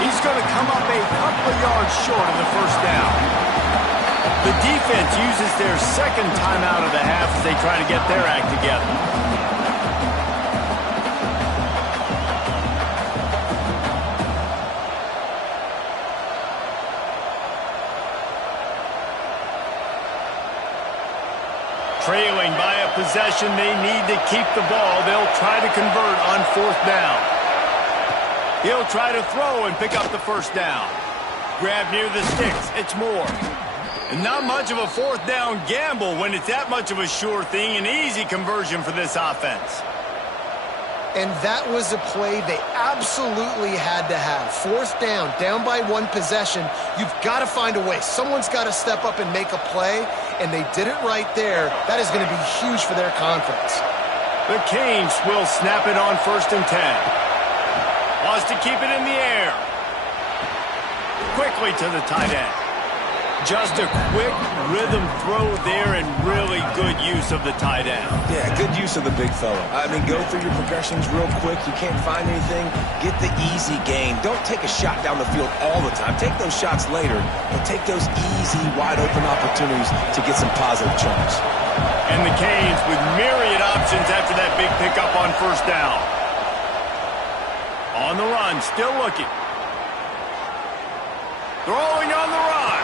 He's going to come up a couple of yards short of the first down. The defense uses their second timeout of the half as they try to get their act together. Trailing by a possession, they need to keep the ball. They'll try to convert on 4th down. He'll try to throw and pick up the first down. Grab near the sticks. It's Moore. And not much of a 4th down gamble when it's that much of a sure thing. An easy conversion for this offense. And that was a play they absolutely had to have. 4th down, down by 1 possession. You've got to find a way. Someone's got to step up and make a play, and they did it right there. That is going to be huge for their confidence. The Canes will snap it on 1st and 10. Wants to keep it in the air. Quickly to the tight end. Just a quick rhythm throw there, and really good use of the tight end. Yeah, good use of the big fella. I mean, go through your progressions real quick. You can't find anything. Get the easy gain. Don't take a shot down the field all the time. Take those shots later, but take those easy, wide-open opportunities to get some positive chunks. And the Canes with myriad options after that big pickup on 1st down. On the run, still looking. Throwing on the run.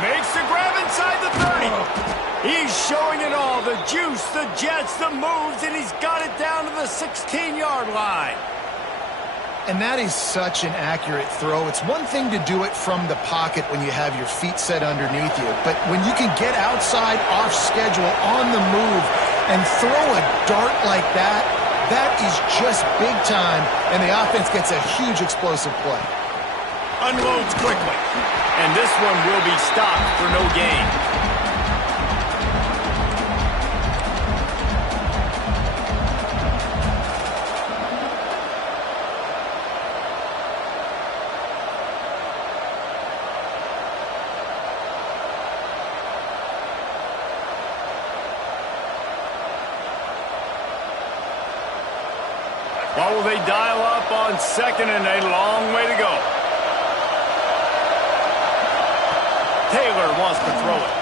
Makes the grab inside the 30. He's showing it all. The juice, the jets, the moves, and he's got it down to the 16-yard line. And that is such an accurate throw. It's one thing to do it from the pocket when you have your feet set underneath you, but when you can get outside, off schedule, on the move, and throw a dart like that, that is just big time, and the offense gets a huge explosive play. Unloads quickly, and this one will be stopped for no gain. What will they dial up on second and a long way to go? Taylor wants to throw it.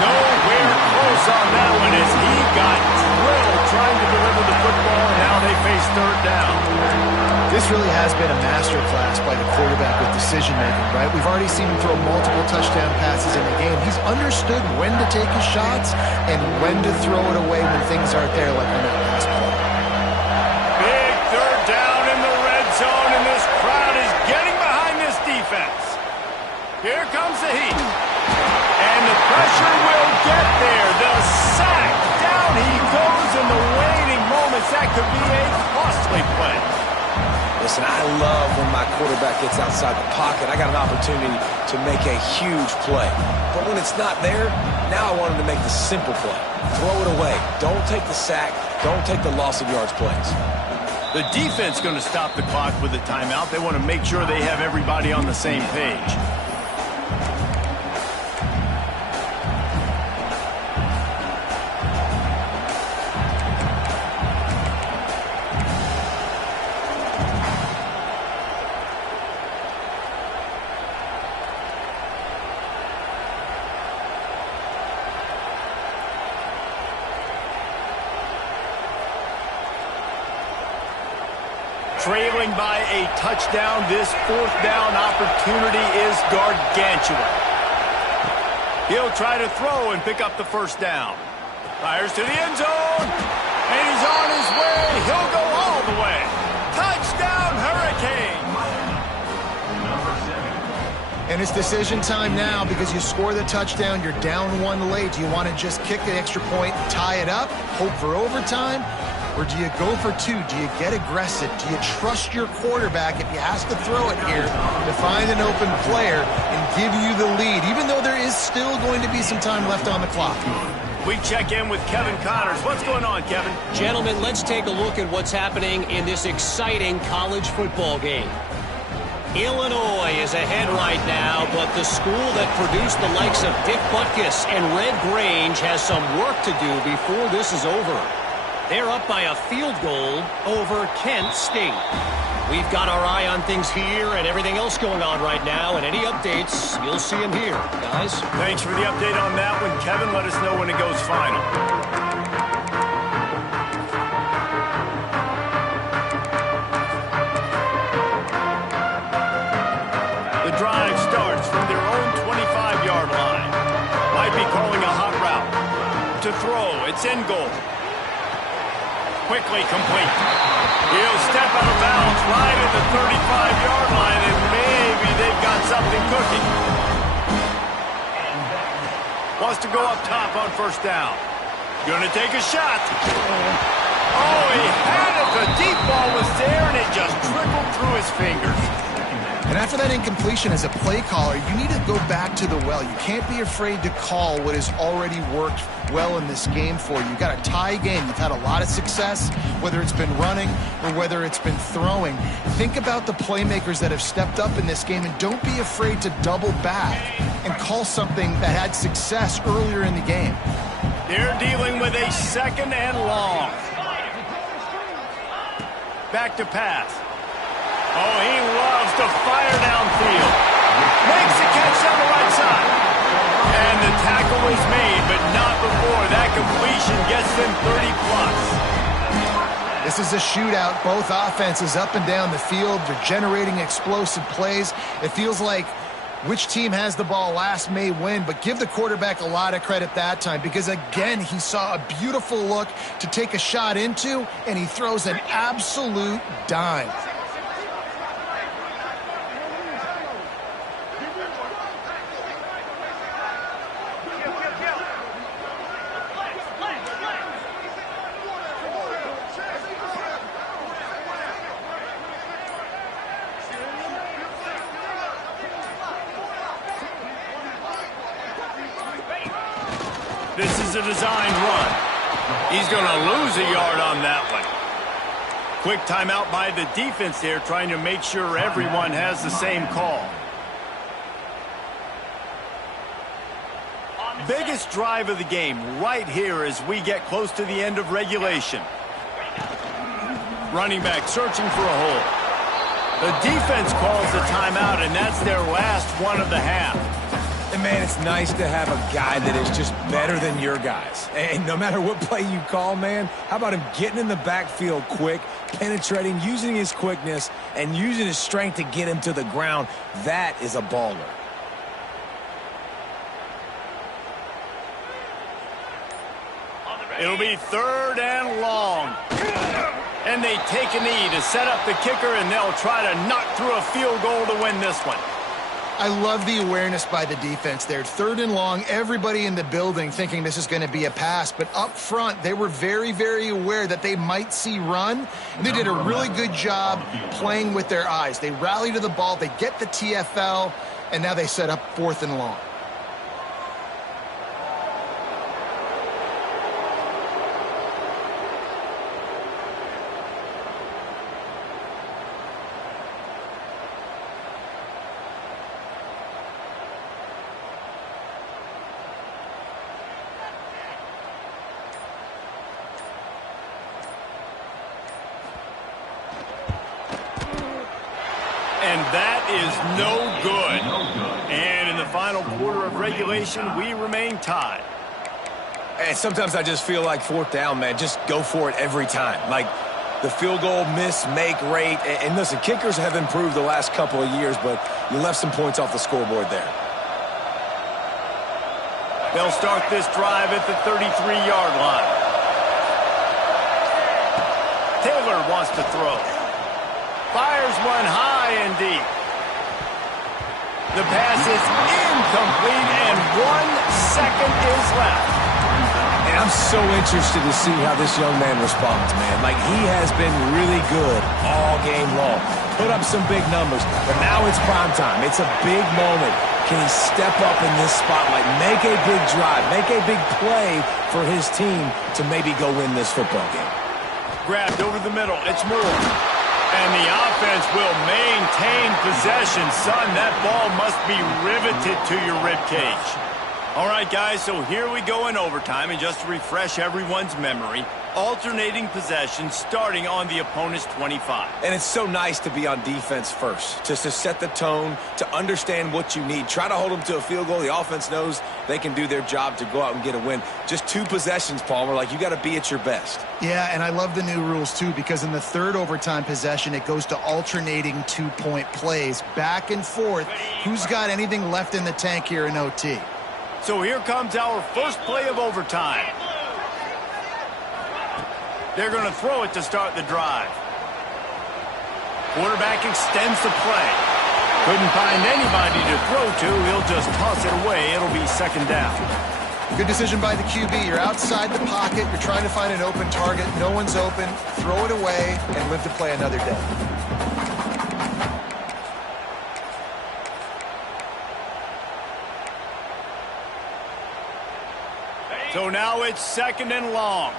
Nowhere close on that one as he got drilled trying to deliver the football, and now they face third down. This really has been a masterclass by the quarterback with decision-making, right? We've already seen him throw multiple touchdown passes in the game. He's understood when to take his shots and when to throw it away when things aren't there, like on that last play. Big third down in the red zone, and this crowd is getting behind this defense. Here comes the heat. And the pressure will get there. The sack. Down he goes in the waning moments. That could be a costly play. Listen, I love when my quarterback gets outside the pocket. I got an opportunity to make a huge play. But when it's not there, now I want him to make the simple play. Throw it away. Don't take the sack. Don't take the loss of yards plays. The defense going to stop the clock with a timeout. They want to make sure they have everybody on the same page. Trailing by a touchdown, this fourth down opportunity is gargantuan. He'll try to throw and pick up the first down. Fires to the end zone, and he's on his way. He'll go all the way. Touchdown, Hurricane! And it's decision time now because you score the touchdown, you're down one late. Do you want to just kick the extra point, tie it up, hope for overtime? Or do you go for two? Do you get aggressive? Do you trust your quarterback if he has to throw it here to find an open player and give you the lead, even though there is still going to be some time left on the clock? We check in with Kevin Connors. What's going on, Kevin? Gentlemen, let's take a look at what's happening in this exciting college football game. Illinois is ahead right now, but the school that produced the likes of Dick Butkus and Red Grange has some work to do before this is over. They're up by a field goal over Kent State. We've got our eye on things here and everything else going on right now, and any updates, you'll see them here, guys. Thanks for the update on that one, Kevin. Let us know when it goes final. The drive starts from their own 25-yard line. Might be calling a hot route. To throw, it's in goal. Quickly complete. He'll step out of bounds right at the 35-yard line, and maybe they've got something cooking. Wants to go up top on first down. Going to take a shot. Oh, he had it. The deep ball was there, and it just trickled through his fingers. And after that incompletion as a play caller, you need to go back to the well. You can't be afraid to call what has already worked well in this game for you. You've got a tie game. You've had a lot of success, whether it's been running or whether it's been throwing. Think about the playmakers that have stepped up in this game, and don't be afraid to double back and call something that had success earlier in the game. They're dealing with a second and long. Back to pass. Oh, he loves to fire downfield. Makes the catch down the right side. And the tackle is made, but not before. That completion gets them 30+. This is a shootout. Both offenses up and down the field. They're generating explosive plays. It feels like which team has the ball last may win, but give the quarterback a lot of credit that time because, again, he saw a beautiful look to take a shot into, and he throws an absolute dime. This is a designed run. He's going to lose a yard on that one. Quick timeout by the defense there, trying to make sure everyone has the same call. Biggest drive of the game right here as we get close to the end of regulation. Running back searching for a hole. The defense calls the timeout, and that's their last one of the half. And, man, it's nice to have a guy that is just better than your guys. And no matter what play you call, man, how about him getting in the backfield quick, penetrating, using his quickness, and using his strength to get him to the ground? That is a baller. It'll be 3rd and long. And they take a knee to set up the kicker, and they'll try to knock through a field goal to win this one. I love the awareness by the defense there. 3rd and long, everybody in the building thinking this is going to be a pass. But up front, they were very, very aware that they might see run. And they did a really good job playing with their eyes. They rally to the ball, they get the TFL, and now they set up 4th and long. And that is no good. And in the final quarter of regulation, we remain tied. And sometimes I just feel like 4th down, man, just go for it every time. Like the field goal miss-make rate. And listen, kickers have improved the last couple of years, but you left some points off the scoreboard there. They'll start this drive at the 33-yard line. Taylor wants to throw. Fires one high and deep. The pass is incomplete, and 1 second is left. And I'm so interested to see how this young man responds, man. Like, he has been really good all game long. Put up some big numbers, but now it's prime time. It's a big moment. Can he step up in this spotlight, make a big drive, make a big play for his team to maybe go win this football game? Grabbed over the middle. It's Moore. And the offense will maintain possession. Son, that ball must be riveted to your ribcage. All right, guys, so here we go in overtime. And just to refresh everyone's memory, alternating possession starting on the opponent's 25. And it's so nice to be on defense first, just to set the tone, to understand what you need. Try to hold them to a field goal. The offense knows they can do their job to go out and get a win. Just 2 possessions, Palmer. Like, you got to be at your best. Yeah, and I love the new rules, too, because in the 3rd overtime possession, it goes to alternating 2-point plays, back and forth. Who's got anything left in the tank here in OT? So here comes our first play of overtime. They're going to throw it to start the drive. Quarterback extends the play. Couldn't find anybody to throw to. He'll just toss it away. It'll be 2nd down. Good decision by the QB. You're outside the pocket. You're trying to find an open target. No one's open. Throw it away and live to play another day. So now it's 2nd and long.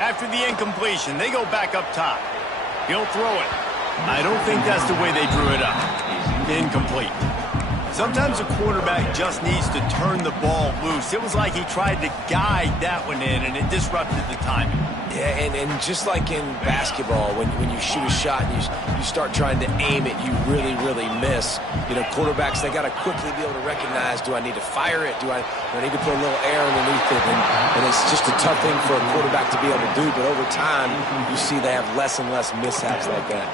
After the incompletion, they go back up top. He'll throw it. I don't think that's the way they drew it up. Incomplete. Sometimes a quarterback just needs to turn the ball loose. It was like he tried to guide that one in, and it disrupted the timing. Yeah, and just like in basketball, when you shoot a shot and you start trying to aim it, you really, really miss. You know, quarterbacks, they got to quickly be able to recognize, do I need to fire it? Do I need to put a little air underneath it? And it's just a tough thing for a quarterback to be able to do. But over time, you see they have less and less mishaps like that.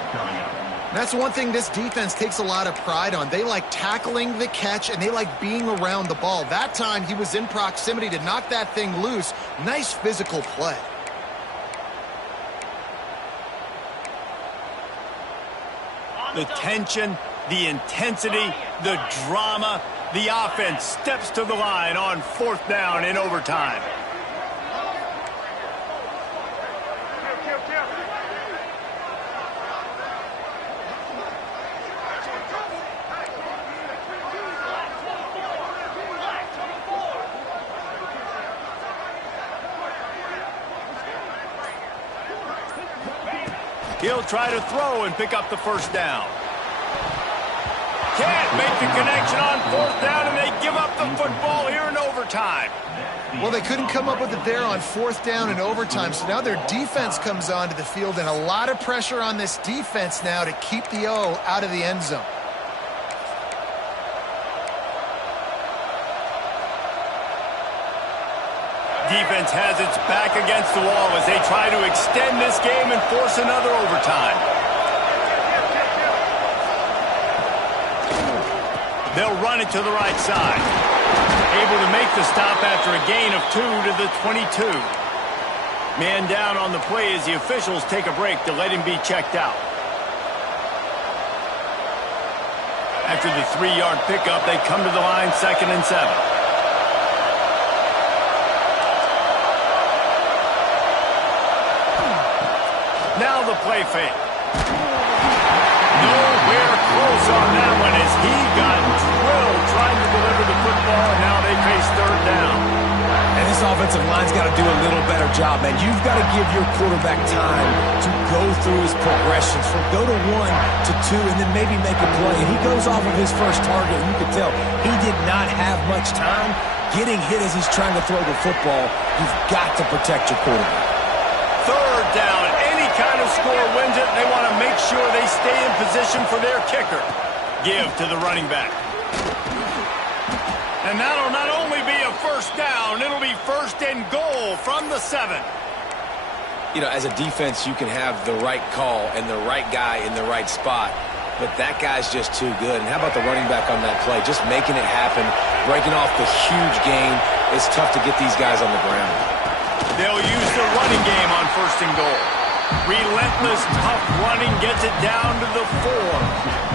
That's one thing this defense takes a lot of pride on. They like tackling the catch, and they like being around the ball. That time, he was in proximity to knock that thing loose. Nice physical play. The tension, the intensity, the drama. The offense steps to the line on 4th down in overtime. He'll try to throw and pick up the 1st down. Can't make the connection on 4th down, and they give up the football here in overtime. Well, they couldn't come up with it there on 4th down and overtime, so now their defense comes onto the field, and a lot of pressure on this defense now to keep the O out of the end zone. Defense has its back against the wall as they try to extend this game and force another overtime. They'll run it to the right side. Able to make the stop after a gain of 2 to the 22. Man down on the play as the officials take a break to let him be checked out. After the 3-yard pickup, they come to the line 2nd and 7. Now the play fake. Nowhere close on that one as he got drilled trying to deliver the football, and now they face 3rd down. And this offensive line's got to do a little better job, man. You've got to give your quarterback time to go through his progressions from go to 1 to 2 and then maybe make a play. And he goes off of his first target, and you can tell he did not have much time getting hit as he's trying to throw the football. You've got to protect your quarterback. 3rd down. Any kind of score wins it. They want to make sure they stay in position for their kicker. Give to the running back. And that'll not only be a 1st down, it'll be 1st and goal from the 7. You know, as a defense, you can have the right call and the right guy in the right spot, but that guy's just too good. And how about the running back on that play? Just making it happen, breaking off the huge gain. It's tough to get these guys on the ground. They'll use the running game on 1st and goal. Relentless, tough running gets it down to the 4.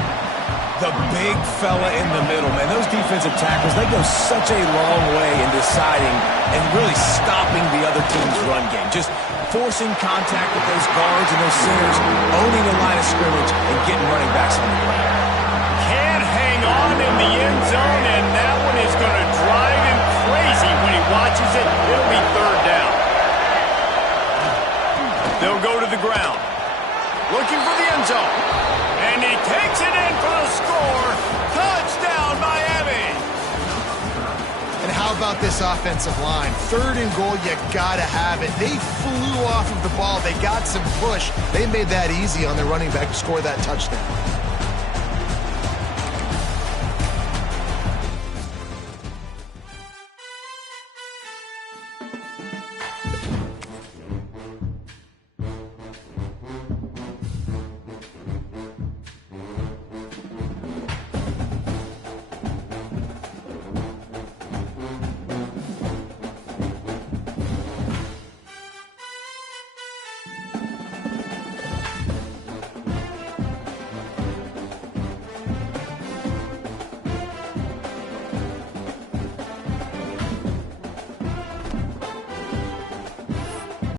The big fella in the middle, man. Those defensive tackles, they go such a long way in deciding and really stopping the other team's run game. Just forcing contact with those guards and those centers, owning the line of scrimmage, and getting running backs on the ground. Can't hang on in the end zone, and that one is going to drive him crazy when he watches it. It'll be 3rd down. They'll go to the ground. Looking for the end zone. And he takes it in for the score. Touchdown, Miami. And how about this offensive line? 3rd and goal, you gotta have it. They flew off of the ball. They got some push. They made that easy on their running back to score that touchdown.